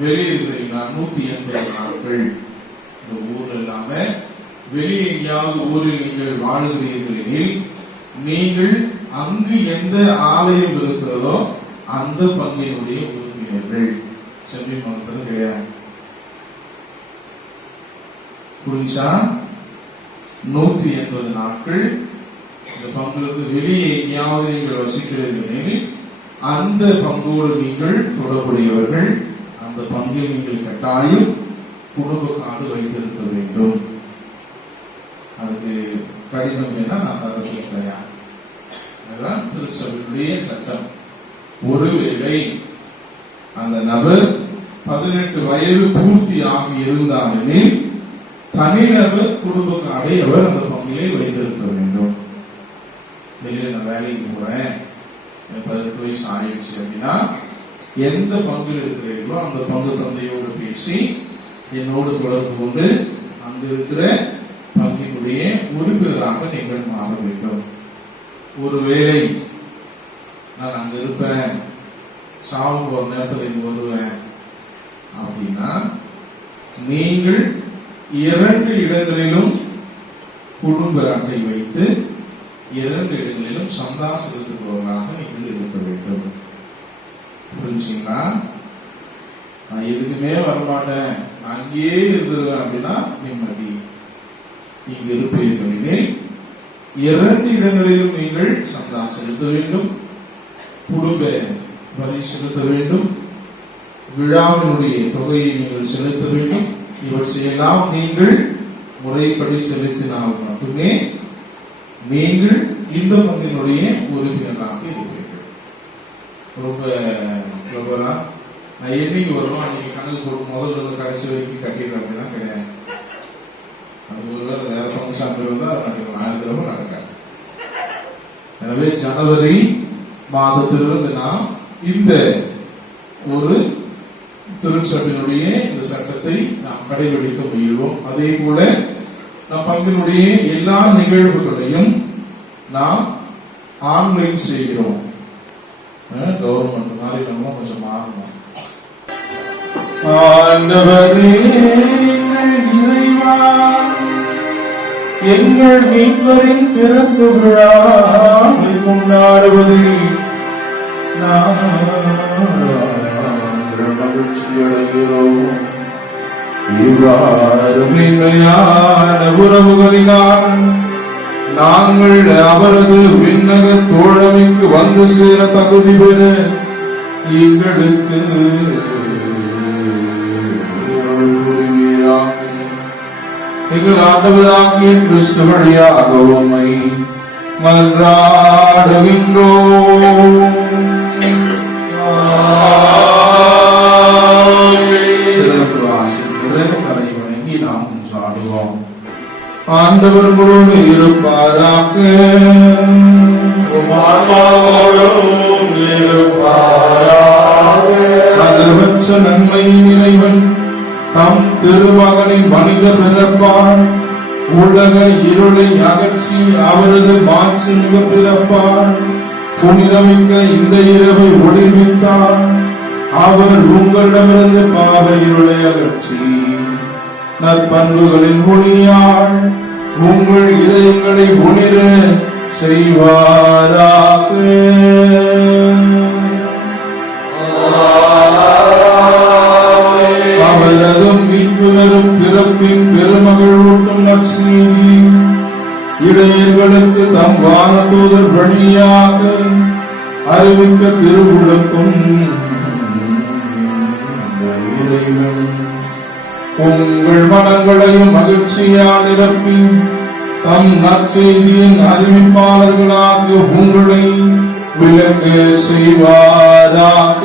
வெளியே இருக்கிறீங்களா, 180 நாட்கள் இந்த ஊர்ல இல்லாம வெளியே எங்கேயாவது ஊரில் நீங்கள் வாழ்கிறீர்கள், நீங்கள் அங்கு எந்த ஆலயம் இருக்கிறதோ அந்த பங்கினுடைய உறுப்பினர்கள். செம்மி மகத்தது கிடையாது. புரிஞ்சா? 180 நாட்கள் இந்த பங்கிலிருந்து வெளியே எங்கேயாவது நீங்கள் வசிக்கிறீர்கள், அந்த பங்கோடு நீங்கள் தொடர்புடையவர்கள். அந்த பங்கில் நீங்கள் கட்டாயம் குடும்ப கார்டு வைத்திருக்க வேண்டும். அதுக்கு கடிதம் வேணா நான் தரது தயார். அதுதான் திருச்சபையுடைய சட்டம். ஒருவேளை அந்த நபர் 18 வயது பூர்த்தி ஆகி இருந்தாலுமே தனிநபர் குடும்ப கார்டை அவர் அந்த பங்கிலே வைத்திருக்க வேண்டும். வெளியில நான் வேலைக்கு போறேன், 18 வயசு ஆயிடுச்சு அப்படின்னா எந்த பங்கில் இருக்கிறீர்களோ அந்த பங்கு தந்தையோடு பேசி என்னோடு தொடர்பு கொண்டு அங்கு இருக்கிற பங்கினுடைய உறுப்பினராக நீங்கள் மாற வேண்டும். ஒருவேளை நான் அங்க இருப்பேன், சாவுக்கு ஒரு நேரத்தில் இங்கு வருவேன் அப்படின்னா நீங்கள் 2 இடங்களிலும் குடும்ப அட்டை வைத்து 2 இடங்களிலும் சந்தா செலுத்துபவராக நீங்கள் இருக்க வேண்டும். புரிஞ்சுங்களா? நான் எதுக்குமே வரமாட்டேன், அங்கேயே இருந்துருவேன் அப்படின்னா நிம்மதி. இங்கு இருப்பீர்கள் 2 இடங்களிலும் நீங்கள் சந்தா செலுத்த வேண்டும், குடும்ப வரி செலுத்த வேண்டும், விழாவினுடைய தொகையை நீங்கள் செலுத்த வேண்டும். இவற்றையெல்லாம் நீங்கள் முறைப்படி செலுத்தினால் மட்டுமே நீங்கள் இந்த பங்கினுடைய உறுப்பினராக இருப்பீர்கள். ரொம்ப கிளவரா நான் என்னைக்கு வருவோம் அன்னைக்கு கணக்கு போட்டு முதல்ல கடைசி வரைக்கும் கட்டிடுறேன் அப்படின்னா கிடையாது. அது ஒரு வேற ஃபங்க்ஷன் இருந்தா நடக்கலாம், நடக்காது. எனவே ஜனவரி மாதத்திலிருந்து நாம் இந்த ஒரு திருச்சபையினுடைய இந்த சட்டத்தை நாம் கடைபிடிக்க முயல்வோம். அதே போல நம் பங்கினுடைய எல்லா நிகழ்வுகளையும் நாம் ஆன்லைன் செய்கிறோம். கவர்மெண்ட் மாதிரி நம்ம கொஞ்சம் மாறணும். ஆண்டவரே இறைவா, எங்கள் மீட்பரின் பிறப்பு விழாவை கொண்டாடுவதில் இவ்வாறுமையான உறவுகளினால் நாங்கள் அவரது விண்ணக தோழமைக்கு வந்து சேர தகுதி பெற எங்களுக்கு அருள் புரிவீராக. எங்கள் ஆண்டவராகிய கிறிஸ்து வழியாக உம்மை மன்றாடுகின்றோம். சிறப்பு ஆசிரியரை தலை வணங்கி நாம் சாடுவோம். ஆண்டவர் உங்களோடு இருப்பாராக. அதிர்வற்ற நன்மை இறைவன் தம் திருமகனை மனித பிறப்பான் உலக இருளை அகற்றி அவரது மாட்சிமிக பிறப்பான் புனிதமிக்க இந்த இரவை ஒளிர்வித்தார். அவர் உங்களிடமிருந்து பாவ இருளை அகற்றி நற்பண்புகளின் ஒளியால் உங்கள் இதயங்களை ஒளிர செய்வாராக. அவரதும் மீட்புணரும் பிறப்பின் பெருமகள் ஊட்டும் நற்செய்தி இடையர்களுக்கு தம் வானதூதர் வழியாக அறிவிக்க திருவுலக்கும் இறைவன் உங்கள் மனங்களையும் மகிழ்ச்சியால் நிரப்பி தம் நற்செய்தியின் அறிவிப்பாளர்களாக உங்களை விளங்க செய்வாராக.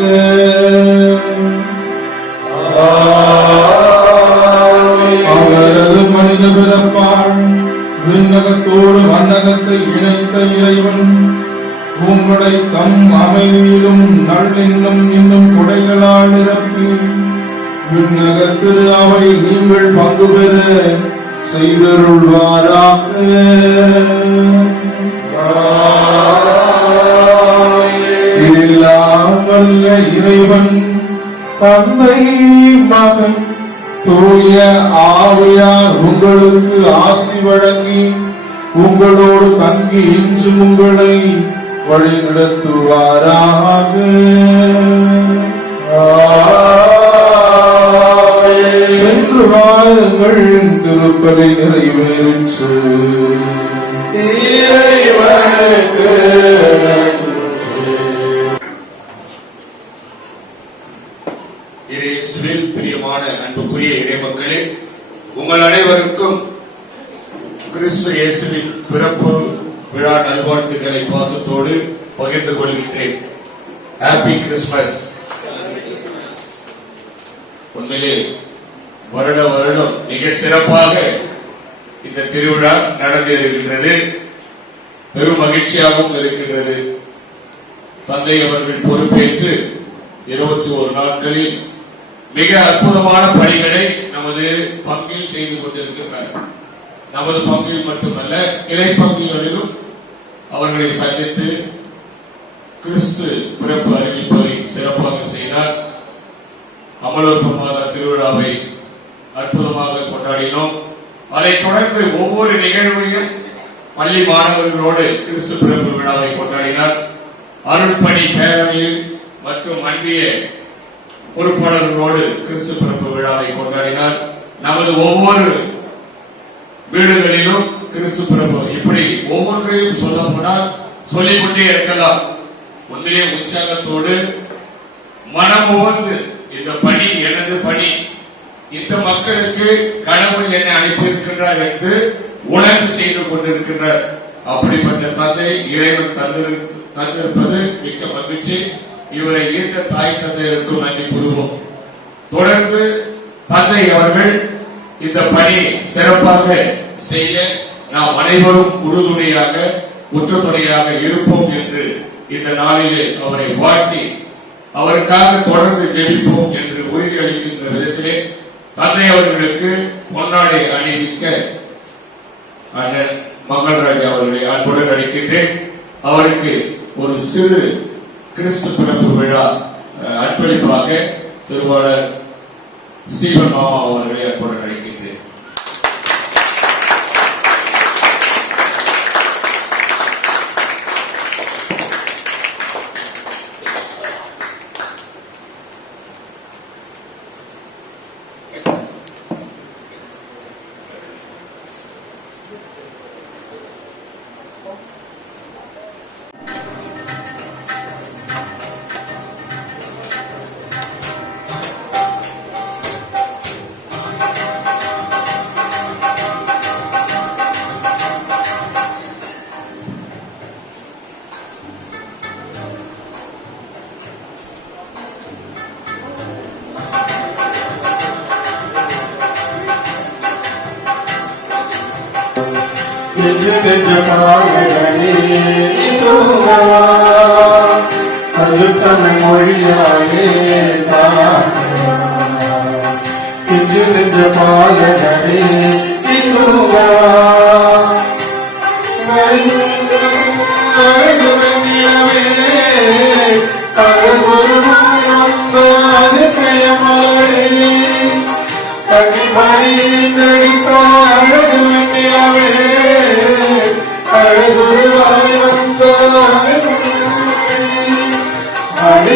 அவரது மனித பிறப்பால் விண்ணகத்தோடு மண்ணகத்தை இணைத்த இறைவன் உங்களை தம் அமைதியிலும் நல்லெண்ணம் என்னும் கொடைகளால் நிரப்பி விண்ணகத்திரு அவை நீங்கள் பங்கு பெற செய்தருள்வாராக. எல்லாம் வல்ல இறைவன் தந்தை மகன் தூய ஆவியார் உங்களுக்கு ஆசி வழங்கி உங்களோடு தங்கி இன்றும் உங்களை வழிநடத்துவாராக. சென்று வாருங்கள், திருப்பலி நிறைவேற்று. இயேசுவில் பிரியமான அன்புக்குரிய இறைமக்களே, உங்கள் அனைவருக்கும் கிறிஸ்து இயேசுவின் பிறப்பு விழா நல்வாழ்த்துக்களை பாசத்தோடு பகிர்ந்து கொள்கின்றேன். Happy Christmas. உண்மையிலே வருடம் மிக சிறப்பாக இந்த திருவிழா நடந்திருக்கின்றது. பெரும் மகிழ்ச்சியாகவும் இருக்கின்றது. தந்தை அவர்கள் பொறுப்பேற்று 21 நாட்களில் மிக அற்புதமான பணிகளை நமது பங்கில் செய்து கொண்டிருக்கின்றனர். நமது பங்கில் மட்டுமல்ல, கிளை பங்குகளிலும் அவர்களை சந்தித்து கிறிஸ்து பிறப்பு அறிவிப்பை சிறப்பாக செய்தார். அமலோற்ப மாத திருவிழாவை அற்புதமாக கொண்டாடினோம். அதைத் தொடர்ந்து ஒவ்வொரு நிகழ்வையும் பள்ளி மாணவர்களோடு கிறிஸ்து பிறப்பு விழாவை கொண்டாடினார். அருள்பணி பேரவையில் மற்றும் அன்பிய பொறுப்பாளர்களோடு கிறிஸ்து பிறப்பு விழாவை கொண்டாடினார். நமது ஒவ்வொரு வீடுகளிலும் கிறிஸ்து பிறப்பு, இப்படி ஒவ்வொன்றையும் சொல்ல போனால் சொல்லிக்கொண்டே இருக்கலாம். உண்மையே உற்சாகத்தோடு மனம் உவந்து இந்த பணி எனது பணி, இந்த மக்களுக்கு கடவுள் என்னை அனுப்பியிருக்கின்றார் என்று உணர்வு செய்து கொண்டிருக்கின்றார். அப்படிப்பட்ட தந்தை இறைவன் தந்திருப்பது மிக்க மகிழ்ச்சி. இவரை ஈர்த்த தாய் தந்தையருக்கும் நன்றி கூறுவோம். தொடர்ந்து தந்தை அவர்கள் இந்த பணியை சிறப்பாக செய்ய நாம் அனைவரும் உறுதுணையாக உற்றுத்துணையாக இருப்போம் என்று இந்த நாளிலே அவரை வாழ்த்தி அவருக்காக தொடர்ந்து ஜெபிப்போம் என்று உறுதியளிக்கின்ற விதத்திலே தந்தை அவர்களுக்கு பொன்னாடை அணிவிக்க அண்ணன் மங்கள்ராஜ் அவர்களை அன்புடன் அழைக்கின்றேன். அவருக்கு ஒரு சிறு கிறிஸ்து பிறப்பு விழா அர்ப்பணிப்பாக திருவாளர் ஸ்டீபன் மாமா அவர்களை அன்புடன் அழைக்கின்றேன். நெஞ்சு நெஞ்ச பாடகனே தூங்கவா அது தமிழ் மொழியாலே தாண்டவா நெஞ்சு நெஞ்ச பாடகனே தூங்கவா அடி